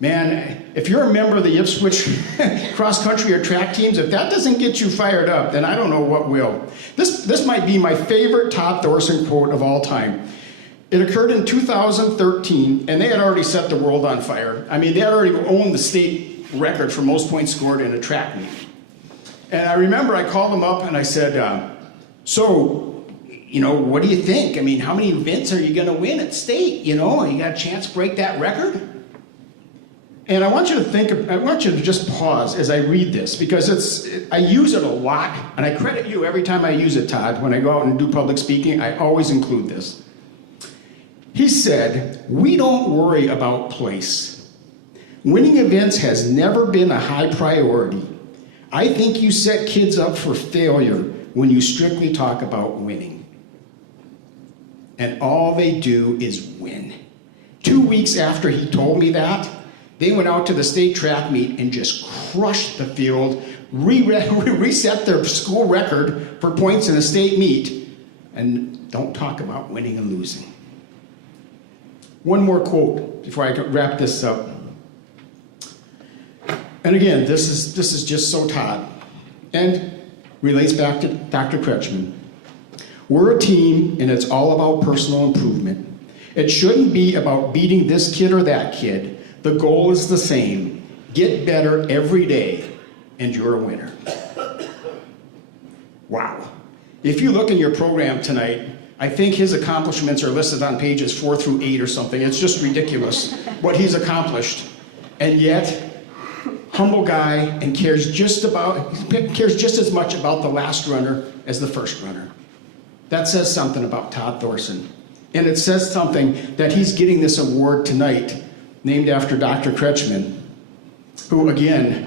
Man, if you're a member of the Ipswich cross-country or track teams, if that doesn't get you fired up, then I don't know what will. This might be my favorite Todd Thorson quote of all time. It occurred in 2013, and they had already set the world on fire. I mean, they had already owned the state record for most points scored in a track meet. And I remember I called them up and I said, what do you think? I mean, how many events are you going to win at state? You got a chance to break that record? And I want you to just pause as I read this, because I use it a lot, and I credit you every time I use it, Todd. When I go out and do public speaking, I always include this. He said, "We don't worry about place. Winning events has never been a high priority. I think you set kids up for failure when you strictly talk about winning." And all they do is win. 2 weeks after he told me that, they went out to the state track meet and just crushed the field, reset their school record for points in a state meet, and don't talk about winning and losing. One more quote before I wrap this up. And again, this is just so Todd, and relates back to Dr. Kretschmann. We're a team, and it's all about personal improvement. It shouldn't be about beating this kid or that kid. The goal is the same. Get better every day, and you're a winner. Wow. If you look in your program tonight, I think his accomplishments are listed on pages 4 through 8 or something. It's just ridiculous what he's accomplished. And yet, humble guy, and cares just as much about the last runner as the first runner. That says something about Todd Thorson. And it says something that he's getting this award tonight, named after Dr. Kretschmann, who, again,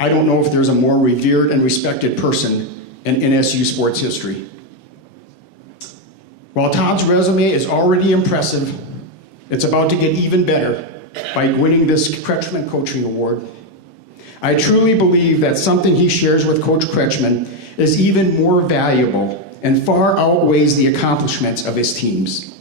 I don't know if there's a more revered and respected person in NSU sports history. While Todd's resume is already impressive, it's about to get even better by winning this Kretschmann Coaching Award. I truly believe that something he shares with Coach Kretschmann is even more valuable and far outweighs the accomplishments of his teams.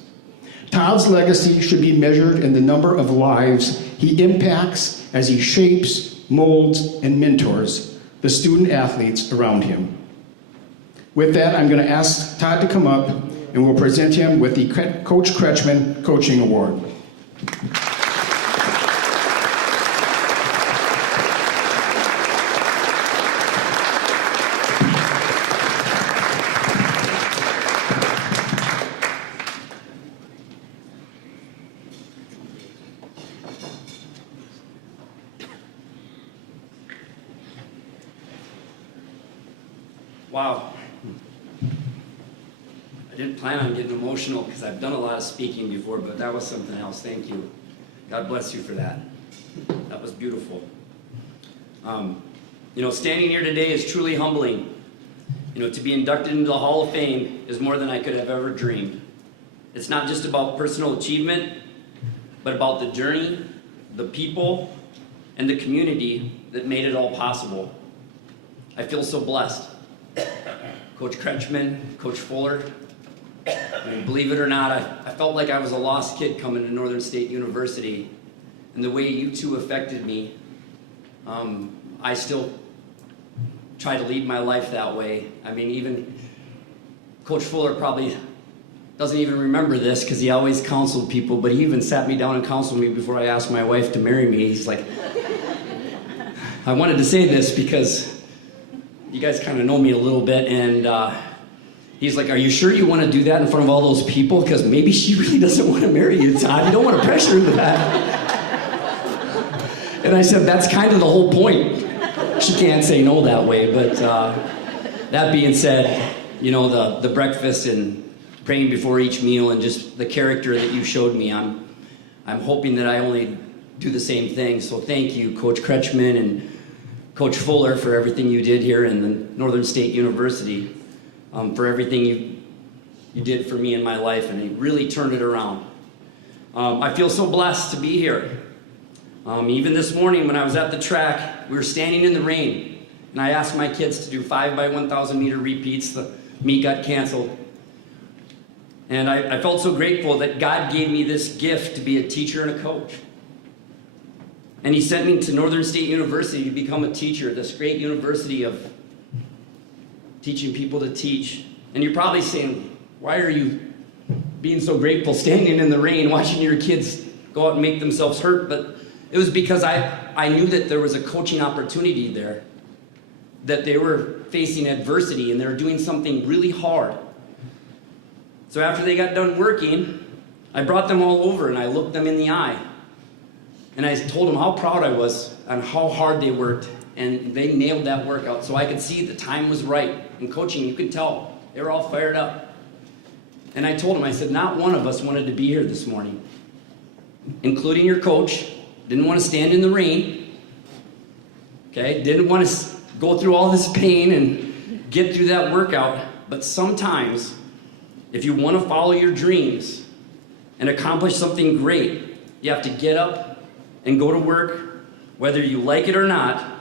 Todd's legacy should be measured in the number of lives he impacts as he shapes, molds, and mentors the student athletes around him. With that, I'm going to ask Todd to come up, and we'll present him with the Coach Kretschmann Coaching Award. Wow. I didn't plan on getting emotional because I've done a lot of speaking before, but that was something else. Thank you. God bless you for that. That was beautiful. Standing here today is truly humbling. To be inducted into the Hall of Fame is more than I could have ever dreamed. It's not just about personal achievement, but about the journey, the people, and the community that made it all possible. I feel so blessed. Coach Kretschmann, Coach Fuller, believe it or not, I felt like I was a lost kid coming to Northern State University, and the way you two affected me, I still try to lead my life that way. Even Coach Fuller probably doesn't even remember this because he always counseled people, but he even sat me down and counseled me before I asked my wife to marry me. He's like, I wanted to say this because you guys kind of know me a little bit, and he's like, are you sure you want to do that in front of all those people? Because maybe she really doesn't want to marry you, Todd. You don't want to pressure her to that. And I said, that's kind of the whole point. She can't say no that way, but that being said, the breakfast and praying before each meal and just the character that you showed me, I'm hoping that I only do the same thing. So thank you, Coach Kretschmann and Coach Fuller, for everything you did here in the Northern State University, for everything you did for me in my life, and you really turned it around. I feel so blessed to be here. Even this morning when I was at the track, we were standing in the rain, and I asked my kids to do 5 by 1,000 meter repeats. The meet got canceled. And I felt so grateful that God gave me this gift to be a teacher and a coach. And he sent me to Northern State University to become a teacher, this great university of teaching people to teach. And you're probably saying, why are you being so grateful standing in the rain watching your kids go out and make themselves hurt? But it was because I knew that there was a coaching opportunity there, that they were facing adversity and they were doing something really hard. So after they got done working, I brought them all over and I looked them in the eye. And I told them how proud I was on how hard they worked. And they nailed that workout. So I could see the time was right. In coaching, you could tell. They were all fired up. And I told them, I said, not one of us wanted to be here this morning, including your coach. Didn't want to stand in the rain. Okay? Didn't want to go through all this pain and get through that workout. But sometimes, if you want to follow your dreams and accomplish something great, you have to get up and go to work, whether you like it or not,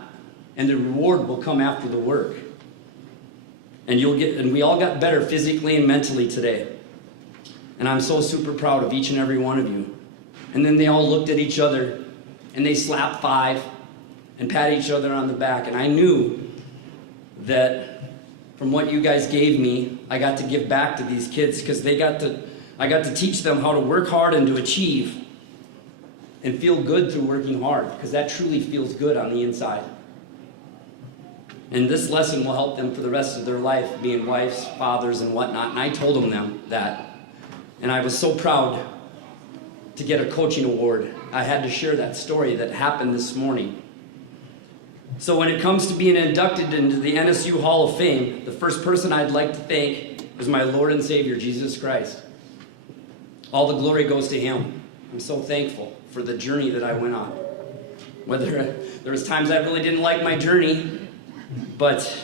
and the reward will come after the work. And we all got better physically and mentally today. And I'm so super proud of each and every one of you. And then they all looked at each other and they slapped 5 and patted each other on the back. And I knew that from what you guys gave me, I got to give back to these kids because I got to teach them how to work hard and to achieve and feel good through working hard, because that truly feels good on the inside. And this lesson will help them for the rest of their life, being wives, fathers, and whatnot. And I told them that. And I was so proud to get a coaching award. I had to share that story that happened this morning. So when it comes to being inducted into the NSU Hall of Fame, the first person I'd like to thank is my Lord and Savior, Jesus Christ. All the glory goes to Him. I'm so thankful for the journey that I went on. Whether there was times I really didn't like my journey, but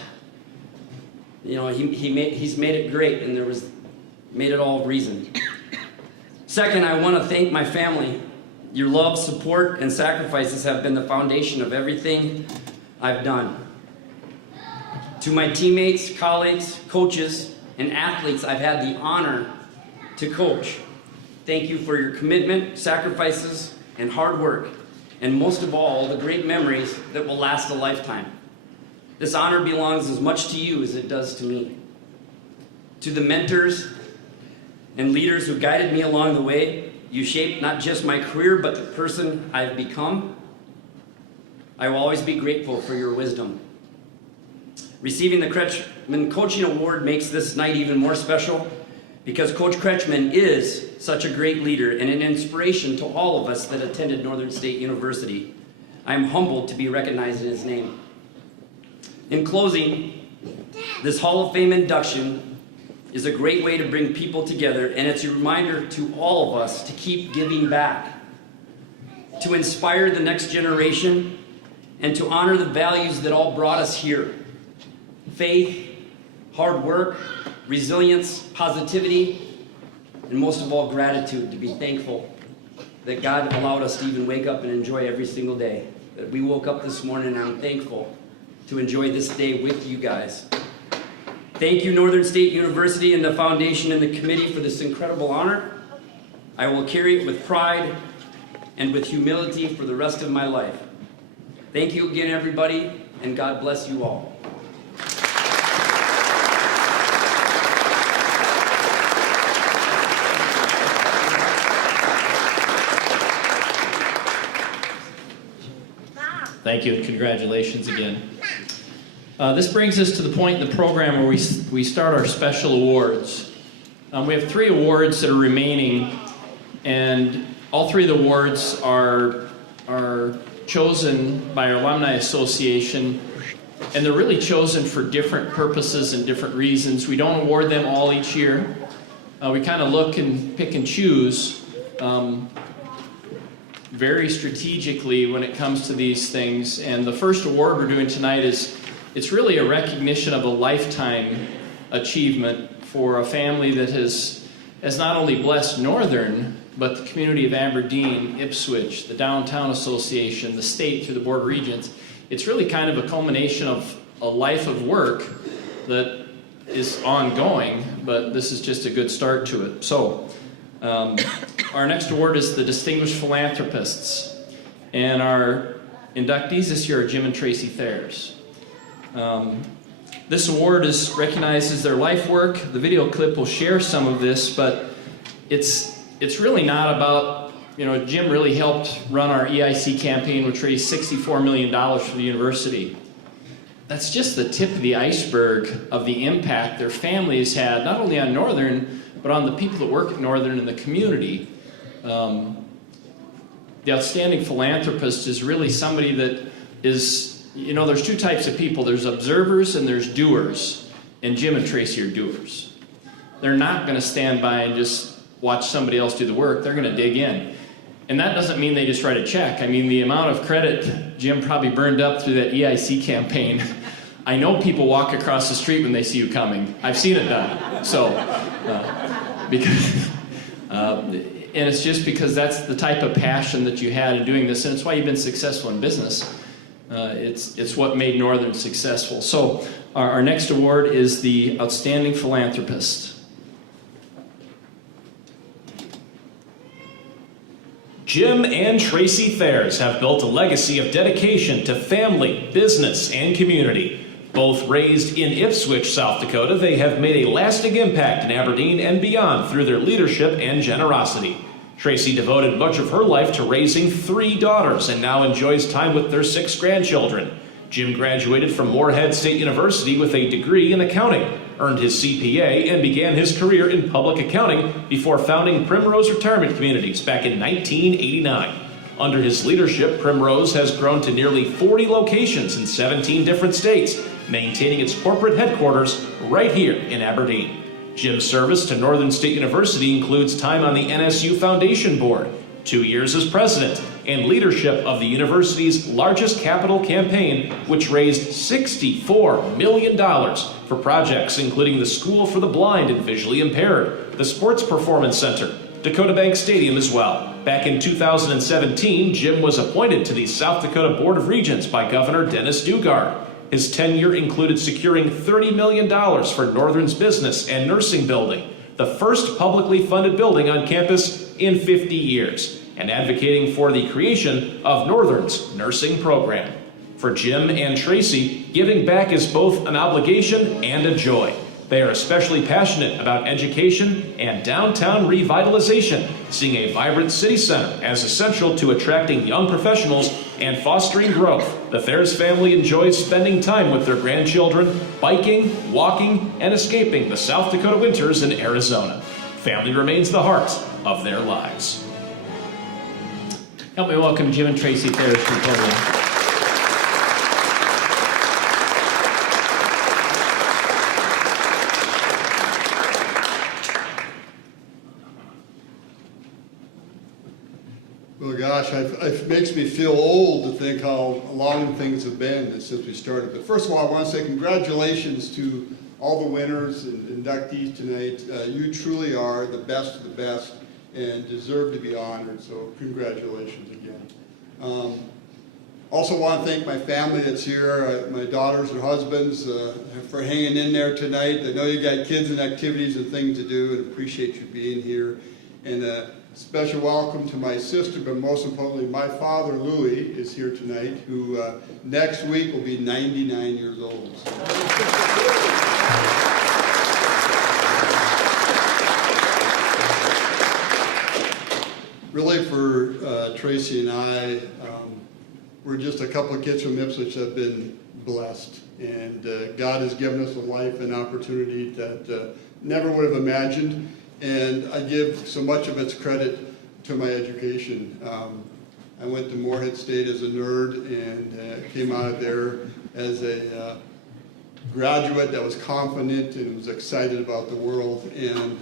He's made it great, and made it all reason. Second, I want to thank my family. Your love, support, and sacrifices have been the foundation of everything I've done. To my teammates, colleagues, coaches, and athletes I've had the honor to coach, thank you for your commitment, sacrifices, and hard work, and most of all, the great memories that will last a lifetime. This honor belongs as much to you as it does to me. To the mentors and leaders who guided me along the way, you shaped not just my career, but the person I've become. I will always be grateful for your wisdom. Receiving the Kretschmann Coaching Award makes this night even more special, because Coach Kretschmann is such a great leader and an inspiration to all of us that attended Northern State University. I am humbled to be recognized in his name. In closing, this Hall of Fame induction is a great way to bring people together, and it's a reminder to all of us to keep giving back, to inspire the next generation, and to honor the values that all brought us here. Faith, hard work, resilience, positivity, and most of all, gratitude, to be thankful that God allowed us to even wake up and enjoy every single day. That we woke up this morning, and I'm thankful to enjoy this day with you guys. Thank you, Northern State University and the foundation and the committee for this incredible honor. I will carry it with pride and with humility for the rest of my life. Thank you again, everybody, and God bless you all. Thank you, and congratulations again. This brings us to the point in the program where we start our special awards. We have 3 awards that are remaining, and all 3 of the awards are chosen by our Alumni Association, and they're really chosen for different purposes and different reasons. We don't award them all each year. We kind of look and pick and choose very strategically when it comes to these things. And the first award we're doing tonight it's really a recognition of a lifetime achievement for a family that has not only blessed Northern, but the community of Aberdeen, Ipswich, the Downtown Association, the state through the Board of Regents. It's really kind of a culmination of a life of work that is ongoing, but this is just a good start to it. So, our next award is the Distinguished Philanthropists. And our inductees this year are Jim and Tracy Thayers. This award recognizes their life work. The video clip will share some of this, but it's really not about, Jim really helped run our EIC campaign, which raised $64 million for the university. That's just the tip of the iceberg of the impact their families had, not only on Northern, but on the people that work at Northern and the community. The the outstanding philanthropist is really somebody that is, there's two types of people. There's observers and there's doers. And Jim and Tracy are doers. They're not going to stand by and just watch somebody else do the work. They're going to dig in. And that doesn't mean they just write a check. I mean, the amount of credit Jim probably burned up through that EIC campaign. I know people walk across the street when they see you coming. I've seen it done. So, and it's just because that's the type of passion that you had in doing this, and it's why you've been successful in business. It's what made Northern successful. So our next award is the Outstanding Philanthropist. Jim and Tracy Thayers have built a legacy of dedication to family, business, and community. Both raised in Ipswich, South Dakota, they have made a lasting impact in Aberdeen and beyond through their leadership and generosity. Tracy devoted much of her life to raising 3 daughters and now enjoys time with their 6 grandchildren. Jim graduated from Moorhead State University with a degree in accounting, earned his CPA, and began his career in public accounting before founding Primrose Retirement Communities back in 1989. Under his leadership, Primrose has grown to nearly 40 locations in 17 different states, maintaining its corporate headquarters right here in Aberdeen. Jim's service to Northern State University includes time on the NSU Foundation Board, 2 years as president, and leadership of the university's largest capital campaign, which raised $64 million for projects including the School for the Blind and Visually Impaired, the Sports Performance Center, Dakota Bank Stadium as well. Back in 2017, Jim was appointed to the South Dakota Board of Regents by Governor Dennis Dugard. His tenure included securing $30 million for Northern's business and nursing building, the first publicly funded building on campus in 50 years, and advocating for the creation of Northern's nursing program. For Jim and Tracy, giving back is both an obligation and a joy. They are especially passionate about education and downtown revitalization, seeing a vibrant city center as essential to attracting young professionals and fostering growth. The Thayers family enjoys spending time with their grandchildren, biking, walking, and escaping the South Dakota winters in Arizona. Family remains the heart of their lives. Help me welcome Jim and Tracy Thayers to the podium. Well, gosh, it makes me feel old to think how long things have been since we started. But first of all, I want to say congratulations to all the winners and inductees tonight. You truly are the best of the best and deserve to be honored, so congratulations again. Also want to thank my family that's here, my daughters and husbands, for hanging in there tonight. I know you got kids and activities and things to do, and appreciate you being here. And special welcome to my sister, but most importantly, my father, Louis, is here tonight, who next week will be 99 years old. Really, for Tracy and I, we're just a couple of kids from Ipswich that have been blessed. And God has given us a life and opportunity that never would have imagined. And I give so much of its credit to my education. I went to Moorhead State as a nerd and came out of there as a graduate that was confident and was excited about the world. And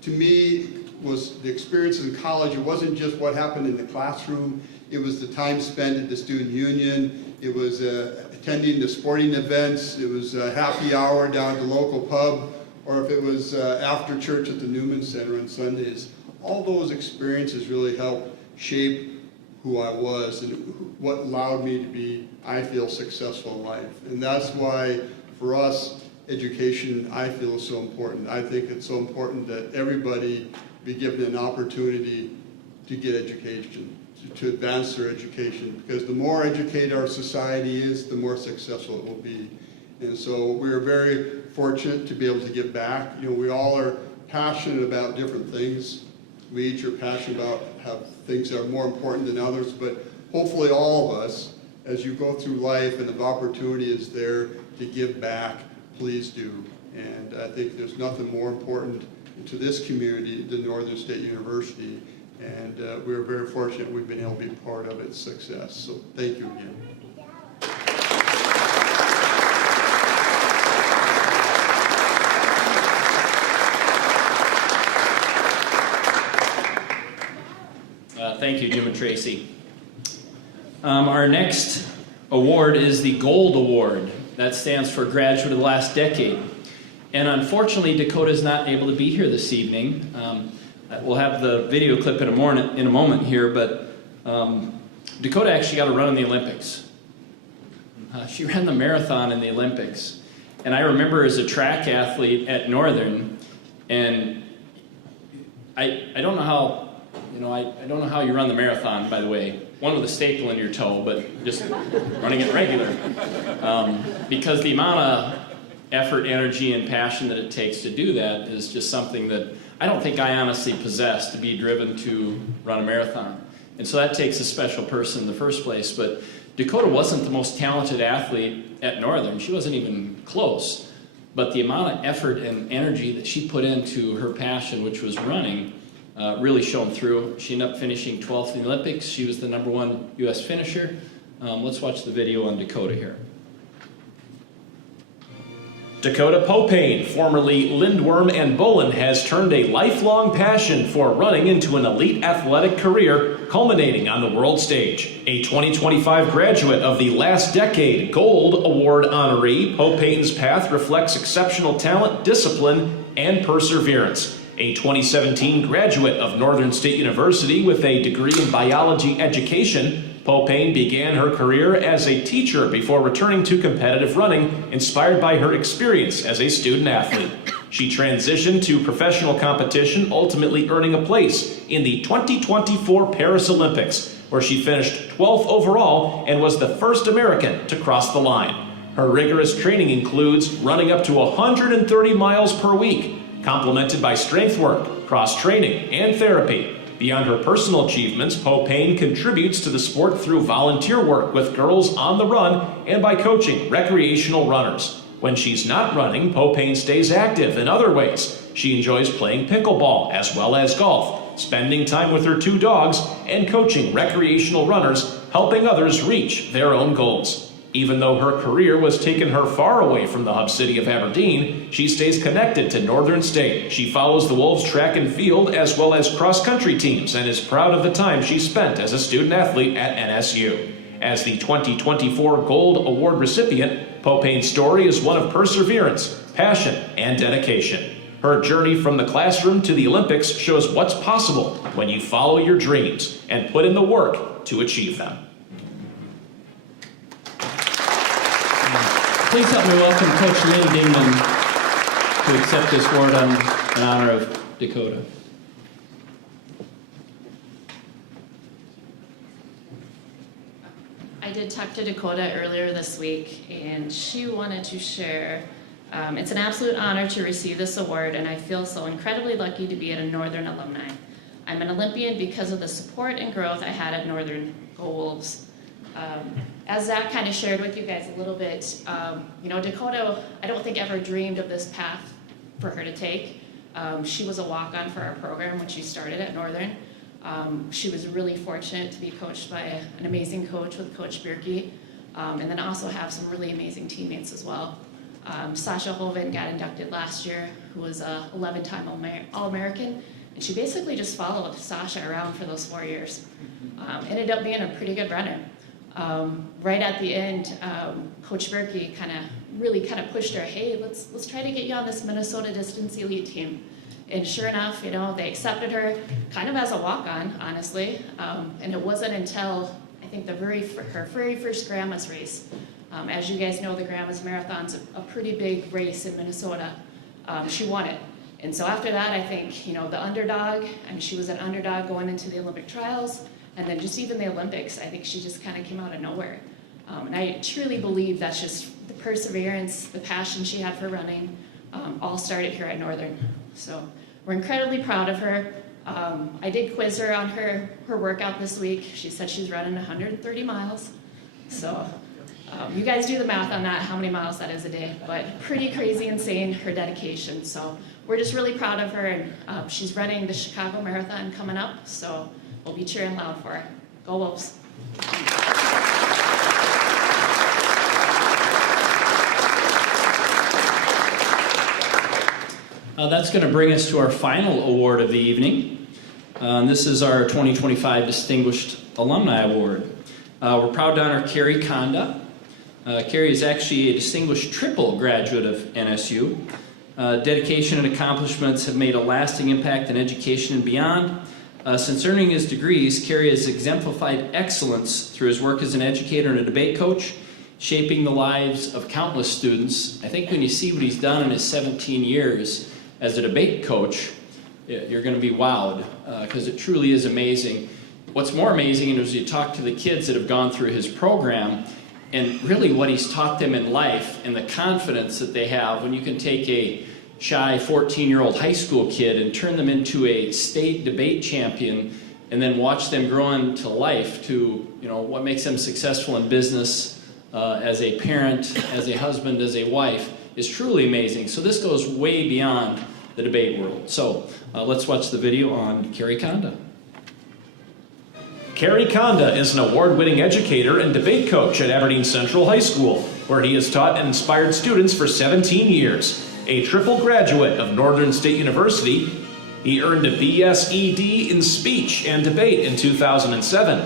to me, was the experience in college. It wasn't just what happened in the classroom. It was the time spent at the student union. It was attending the sporting events. It was a happy hour down at the local pub, or if it was after church at the Newman Center on Sundays. All those experiences really helped shape who I was and what allowed me to be, I feel, successful in life. And that's why, for us, education, I feel, is so important. I think it's so important that everybody be given an opportunity to get education, to advance their education, because the more educated our society is, the more successful it will be. And so we're very fortunate to be able to give back. You know, we all are passionate about different things. We each are passionate about how things are more important than others, but hopefully all of us, as you go through life and the opportunity is there to give back, please do. And I think there's nothing more important to this community than Northern State University And we're very fortunate we've been able to be part of its success. So thank you again. Thank you, Jim and Tracy. Our next award is the Gold Award. That stands for Graduate of the Last Decade. And unfortunately, Dakota is not able to be here this evening. We'll have the video clip in a moment here, but Dakota actually got to run in the Olympics. She ran the marathon in the Olympics. And I remember as a track athlete at Northern, and I don't know how, I don't know how you run the marathon, by the way. One with a staple in your toe, but just running it regular. Because the amount of effort, energy, and passion that it takes to do that is just something that I don't think I honestly possess, to be driven to run a marathon. And so that takes a special person in the first place. But Dakota wasn't the most talented athlete at Northern. She wasn't even close. But the amount of effort and energy that she put into her passion, which was running, really shone through. She ended up finishing 12th in the Olympics. She was the #1 U.S. finisher. Let's watch the video on Dakota here. Dakota Popane, formerly Lindworm and Bolin, has turned a lifelong passion for running into an elite athletic career, culminating on the world stage. A 2025 graduate of the Last Decade Gold Award honoree, Popane's path reflects exceptional talent, discipline, and perseverance. A 2017 graduate of Northern State University with a degree in biology education, Popane began her career as a teacher before returning to competitive running, inspired by her experience as a student athlete. She transitioned to professional competition, ultimately earning a place in the 2024 Paris Olympics, where she finished 12th overall and was the first American to cross the line. Her rigorous training includes running up to 130 miles per week, complemented by strength work, cross-training, and therapy. Beyond her personal achievements, Popane contributes to the sport through volunteer work with Girls on the Run and by coaching recreational runners. When she's not running, Popane stays active in other ways. She enjoys playing pickleball as well as golf, spending time with her 2 dogs, and coaching recreational runners, helping others reach their own goals. Even though her career was taking her far away from the hub city of Aberdeen, she stays connected to Northern State. She follows the Wolves track and field as well as cross-country teams and is proud of the time she spent as a student athlete at NSU. As the 2024 Gold Award recipient, Popane's story is one of perseverance, passion, and dedication. Her journey from the classroom to the Olympics shows what's possible when you follow your dreams and put in the work to achieve them. Please help me welcome Coach Lynn Dingman to accept this award in honor of Dakota. I did talk to Dakota earlier this week, and she wanted to share. It's an absolute honor to receive this award, and I feel so incredibly lucky to be at a Northern alumni. I'm an Olympian because of the support and growth I had at Northern. Go Wolves. As Zach kind of shared with you guys a little bit, Dakota, I don't think ever dreamed of this path for her to take. She was a walk-on for our program when she started at Northern. She was really fortunate to be coached by an amazing coach with Coach Bierke, and then also have some really amazing teammates as well. Sasha Hoven got inducted last year, who was a 11-time All-American, and she basically just followed Sasha around for those 4 years. Ended up being a pretty good runner. Right at the end, Coach Bierke really pushed her, hey, let's try to get you on this Minnesota Distance Elite team. And sure enough, they accepted her kind of as a walk-on, honestly. And it wasn't until, I think, her very first Grandma's race. As you guys know, the Grandma's Marathon's a pretty big race in Minnesota. She won it. And so after that, I think, the underdog, she was an underdog going into the Olympic trials. And then just even the Olympics, I think she just kind of came out of nowhere. And I truly believe that's just the perseverance, the passion she had for running, all started here at Northern. So we're incredibly proud of her. I did quiz her on her workout this week. She said she's running 130 miles. So You guys do the math on that, how many miles that is a day, but pretty crazy, insane, her dedication. So we're just really proud of her, and she's running the Chicago Marathon coming up, so we'll be cheering loud for her. Go Wolves. That's going to bring us to our final award of the evening. This is our 2025 Distinguished Alumni Award. We're proud to honor Carrie Conda. Carrie is actually a distinguished triple graduate of NSU. Dedication and accomplishments have made a lasting impact in education and beyond. Since earning his degrees, Carrie has exemplified excellence through his work as an educator and a debate coach, shaping the lives of countless students. I think when you see what he's done in his 17 years as a debate coach, you're going to be wowed, because it truly is amazing. What's more amazing is you talk to the kids that have gone through his program, and really what he's taught them in life and the confidence that they have when you can take a shy 14-year-old high school kid and turn them into a state debate champion, and then watch them grow into life to, what makes them successful in business, as a parent, as a husband, as a wife, is truly amazing. So this goes way beyond the debate world. So let's watch the video on Carrie Conda. Carrie Conda is an award-winning educator and debate coach at Aberdeen Central High School, where he has taught and inspired students for 17 years. A triple graduate of Northern State University, he earned a BS-ED in speech and debate in 2007,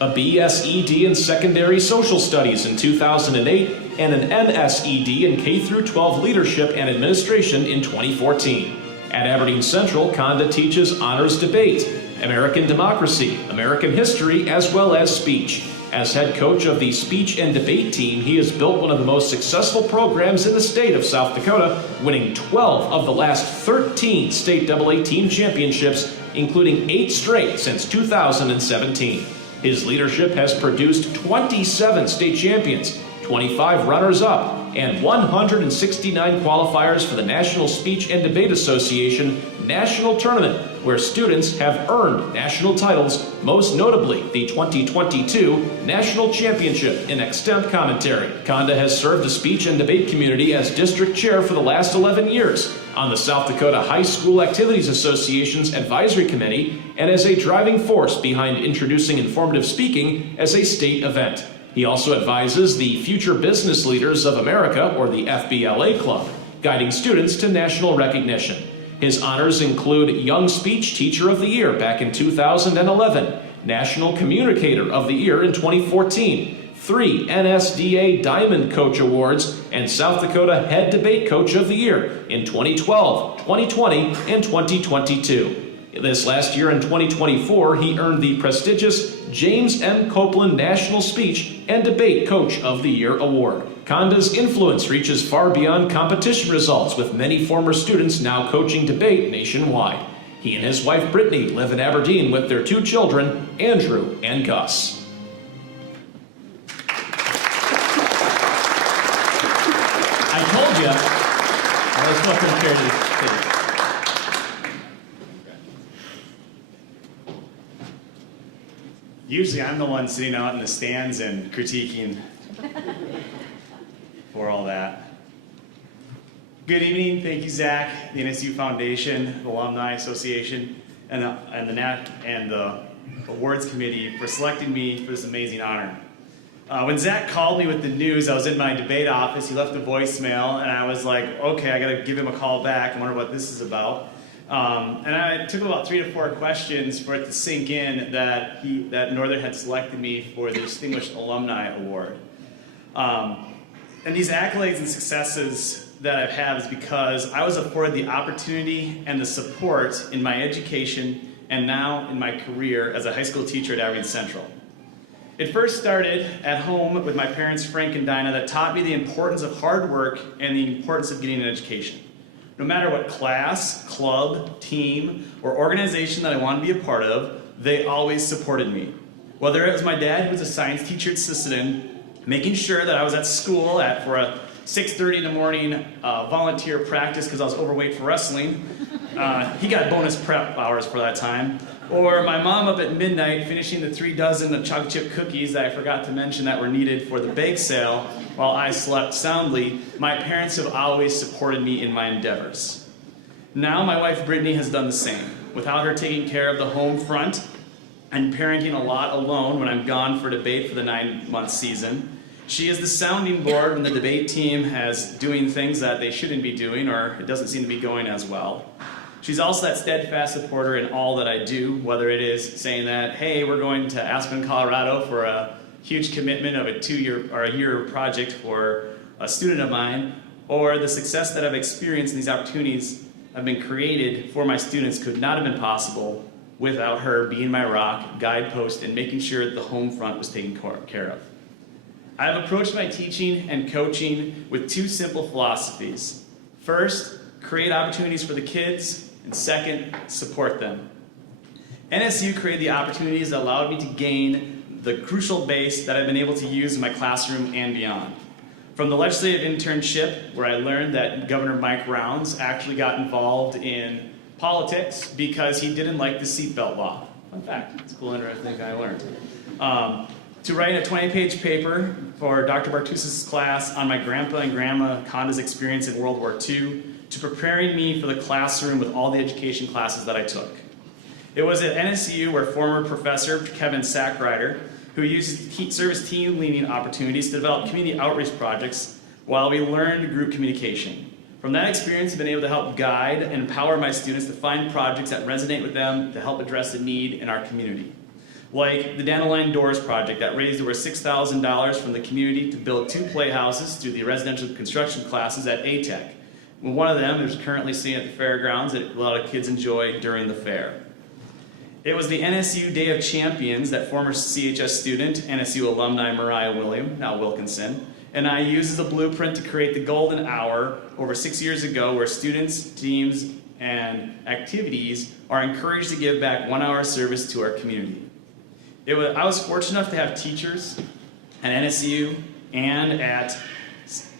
a BS-ED in secondary social studies in 2008, and an MSED in K-12 leadership and administration in 2014. At Aberdeen Central, Conda teaches honors debate, American democracy, American history, as well as speech. As head coach of the speech and debate team, he has built one of the most successful programs in the state of South Dakota, winning 12 of the last 13 state AA team championships, including 8 straight since 2017. His leadership has produced 27 state champions, 25 runners-up, and 169 qualifiers for the National Speech and Debate Association National Tournament, where students have earned national titles, most notably the 2022 National Championship in Extemp Commentary. Conda has served the speech and debate community as district chair for the last 11 years on the South Dakota High School Activities Association's Advisory Committee, and as a driving force behind introducing informative speaking as a state event. He also advises the Future Business Leaders of America, or the FBLA Club, guiding students to national recognition. His honors include Young Speech Teacher of the Year back in 2011, National Communicator of the Year in 2014, 3 NSDA Diamond Coach Awards, and South Dakota Head Debate Coach of the Year in 2012, 2020, and 2022. This last year in 2024, he earned the prestigious James M. Copeland National Speech and Debate Coach of the Year Award. Conda's influence reaches far beyond competition results, with many former students now coaching debate nationwide. He and his wife Brittany live in Aberdeen with their 2 children, Andrew and Gus. I told you. I was looking fairly. Usually I'm the one sitting out in the stands and critiquing for all that. Good evening. Thank you, Zach, the NSU Foundation, the Alumni Association, and the Awards Committee for selecting me for this amazing honor. When Zach called me with the news, I was in my debate office. He left a voicemail, and I was like, okay, I got to give him a call back and wonder what this is about. And I took about 3 to 4 questions for it to sink in that Northern had selected me for the Distinguished Alumni Award. And these accolades and successes that I've had is because I was afforded the opportunity and the support in my education and now in my career as a high school teacher at Aberdeen Central. It first started at home with my parents, Frank and Dinah, that taught me the importance of hard work and the importance of getting an education. No matter what class, club, team, or organization that I wanted to be a part of, they always supported me. Whether it was my dad, who was a science teacher at Sisseton, making sure that I was at school for a 6:30 in the morning volunteer practice because I was overweight for wrestling. He got bonus prep hours for that time. Or my mom up at midnight finishing the 3 dozen of chocolate chip cookies that I forgot to mention that were needed for the bake sale while I slept soundly. My parents have always supported me in my endeavors. Now my wife Brittany has done the same. Without her taking care of the home front and parenting a lot alone when I'm gone for debate for the 9-month season, she is the sounding board when the debate team has doing things that they shouldn't be doing or it doesn't seem to be going as well. She's also that steadfast supporter in all that I do, whether it is saying that, hey, we're going to Aspen, Colorado for a huge commitment of a 2-year or a year project for a student of mine, or the success that I've experienced in these opportunities have been created for my students could not have been possible without her being my rock, guidepost, and making sure that the home front was taken care of. I have approached my teaching and coaching with 2 simple philosophies. First, create opportunities for the kids, and second, support them. NSU created the opportunities that allowed me to gain the crucial base that I've been able to use in my classroom and beyond. From the legislative internship, where I learned that Governor Mike Rounds actually got involved in politics because he didn't like the seatbelt law. Fun fact, it's a cool, interesting thing I learned. To write a 20-page paper for Dr. Bartus's class on my grandpa and grandma Conda's experience in World War II, to preparing me for the classroom with all the education classes that I took. It was at NSU where former professor Kevin Sackrider, who used service team leading opportunities to develop community outreach projects while we learned group communication. From that experience, I've been able to help guide and empower my students to find projects that resonate with them to help address the need in our community. Like the Dandelion Doors project that raised over $6,000 from the community to build 2 playhouses through the residential construction classes at ATEC. One of them is currently seen at the fairgrounds that a lot of kids enjoy during the fair. It was the NSU Day of Champions that former CHS student, NSU alumni Mariah William, now Wilkinson, and I used as a blueprint to create the Golden Hour over 6 years ago, where students, teams, and activities are encouraged to give back 1 hour of service to our community. I was fortunate enough to have teachers at NSU and at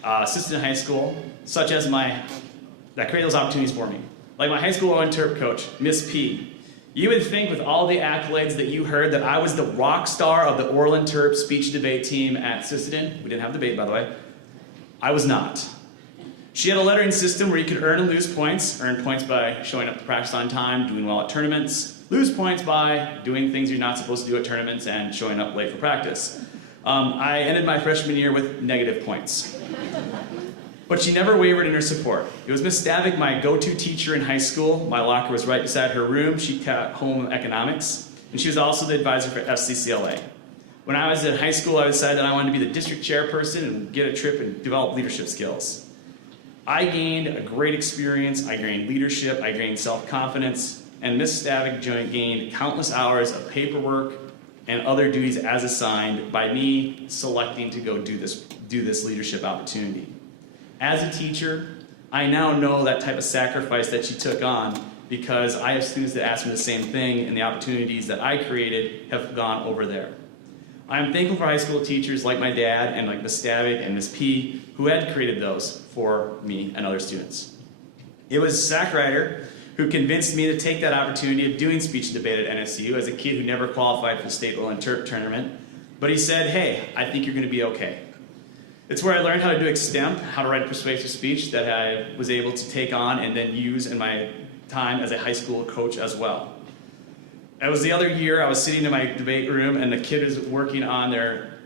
Assistant High School, such as that created those opportunities for me. Like my high school interp coach, Miss P. You would think with all the accolades that you heard that I was the rock star of the Orland Terp speech debate team at Sisseton. We didn't have debate, by the way. I was not. She had a lettering system where you could earn and lose points. Earn points by showing up to practice on time, doing well at tournaments. Lose points by doing things you're not supposed to do at tournaments and showing up late for practice. I ended my freshman year with negative points. But she never wavered in her support. It was Miss Stavik, my go-to teacher in high school. My locker was right beside her room. She taught home economics, and she was also the advisor for FCCLA. When I was in high school, I decided that I wanted to be the district chairperson and get a trip and develop leadership skills. I gained a great experience. I gained leadership. I gained self-confidence. And Miss Stavik gained countless hours of paperwork and other duties as assigned by me selecting to go do this leadership opportunity. As a teacher, I now know that type of sacrifice that she took on because I have students that ask me the same thing, and the opportunities that I created have gone over there. I'm thankful for high school teachers like my dad and like Ms. Stavik and Ms. P, who had created those for me and other students. It was Sackrider who convinced me to take that opportunity of doing speech debate at NSU as a kid who never qualified for the state Orland Terp tournament. But he said, hey, I think you're going to be okay. It's where I learned how to do extemp, how to write a persuasive speech that I was able to take on and then use in my time as a high school coach as well. It was the other year I was sitting in my debate room and the kid was working on their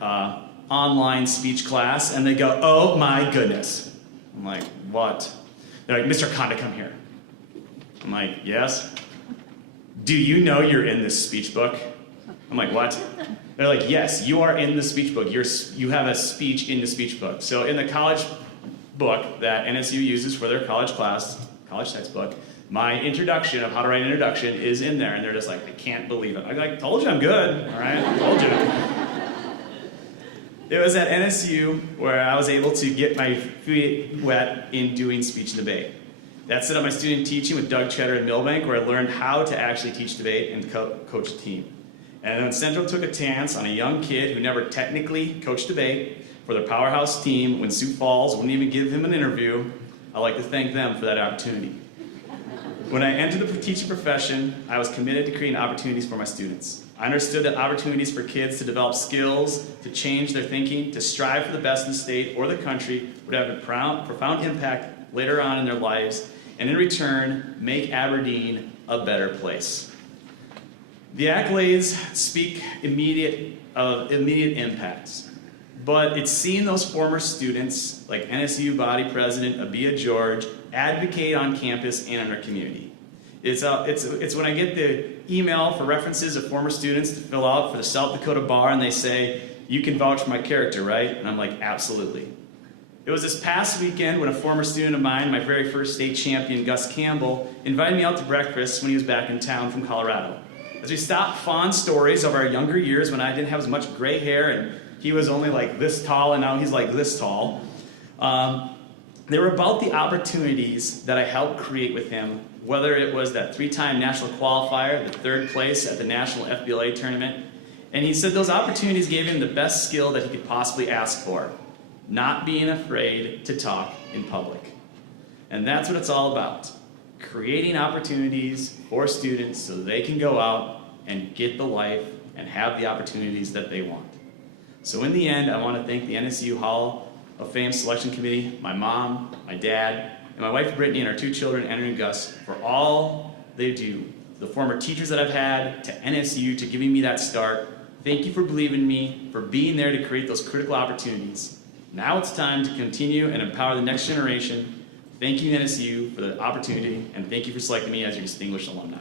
online speech class and they go, oh my goodness. I'm like, what? They're like, Mr. Conda, come here. I'm like, yes. Do you know you're in this speech book? I'm like, what? They're like, yes, you are in the speech book. You have a speech in the speech book. So in the college book that NSU uses for their college class, college textbook, my introduction of how to write an introduction is in there. And they're just like, I can't believe it. I'm like, told you I'm good, all right? Told you. It was at NSU where I was able to get my feet wet in doing speech debate. That set up my student teaching with Doug Cheddar in Millbank, where I learned how to actually teach debate and coach a team. And then Central took a chance on a young kid who never technically coached debate for their powerhouse team when Sioux Falls wouldn't even give him an interview. I'd like to thank them for that opportunity. When I entered the teaching profession, I was committed to creating opportunities for my students. I understood that opportunities for kids to develop skills, to change their thinking, to strive for the best in the state or the country would have a profound impact later on in their lives, and in return, make Aberdeen a better place. The accolades speak of immediate impacts, but it's seeing those former students, like NSU Body President Abia George, advocate on campus and in our community. It's when I get the email for references of former students to fill out for the South Dakota Bar, and they say, "You can vouch for my character, right?" And I'm like, "Absolutely." It was this past weekend when a former student of mine, my very first state champion, Gus Campbell, invited me out to breakfast when he was back in town from Colorado. As we stopped fond stories of our younger years when I didn't have as much gray hair and he was only like this tall and now he's like this tall, they were about the opportunities that I helped create with him, whether it was that 3-time national qualifier, the 3rd place at the national FBLA tournament. And he said those opportunities gave him the best skill that he could possibly ask for, not being afraid to talk in public. And that's what it's all about, creating opportunities for students so they can go out and get the life and have the opportunities that they want. So in the end, I want to thank the NSU Hall of Fame Selection Committee, my mom, my dad, and my wife Brittany, and our 2 children, Andrew and Gus, for all they do. The former teachers that I've had, to NSU, to giving me that start. Thank you for believing in me, for being there to create those critical opportunities. Now it's time to continue and empower the next generation. Thank you, NSU, for the opportunity, and thank you for selecting me as your distinguished alumni.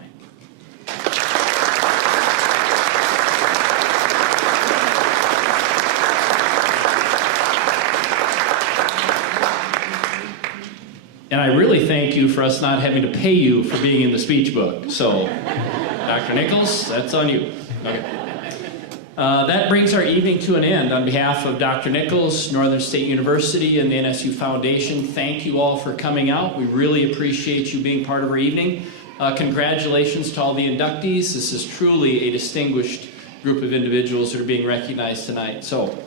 And I really thank you for us not having to pay you for being in the speech book. So, Dr. Nichols, that's on you. Okay. That brings our evening to an end. On behalf of Dr. Nichols, Northern State University, and the NSU Foundation, thank you all for coming out. We really appreciate you being part of our evening. Congratulations to all the inductees. This is truly a distinguished group of individuals that are being recognized tonight. So,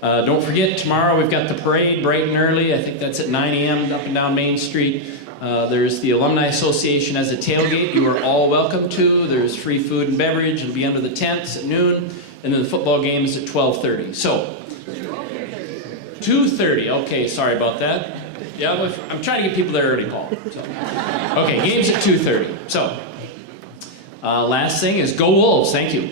don't forget, tomorrow we've got the parade bright and early. I think that's at 9 a.m. up and down Main Street. There's the Alumni Association as a tailgate you are all welcome to. There's free food and beverage. It'll be under the tents at noon. And then the football game is at 12:30. So, 2:30. Okay, sorry about that. Yeah, I'm trying to get people there early, Paul. So. Okay, game's at 2:30. So, last thing is go Wolves. Thank you.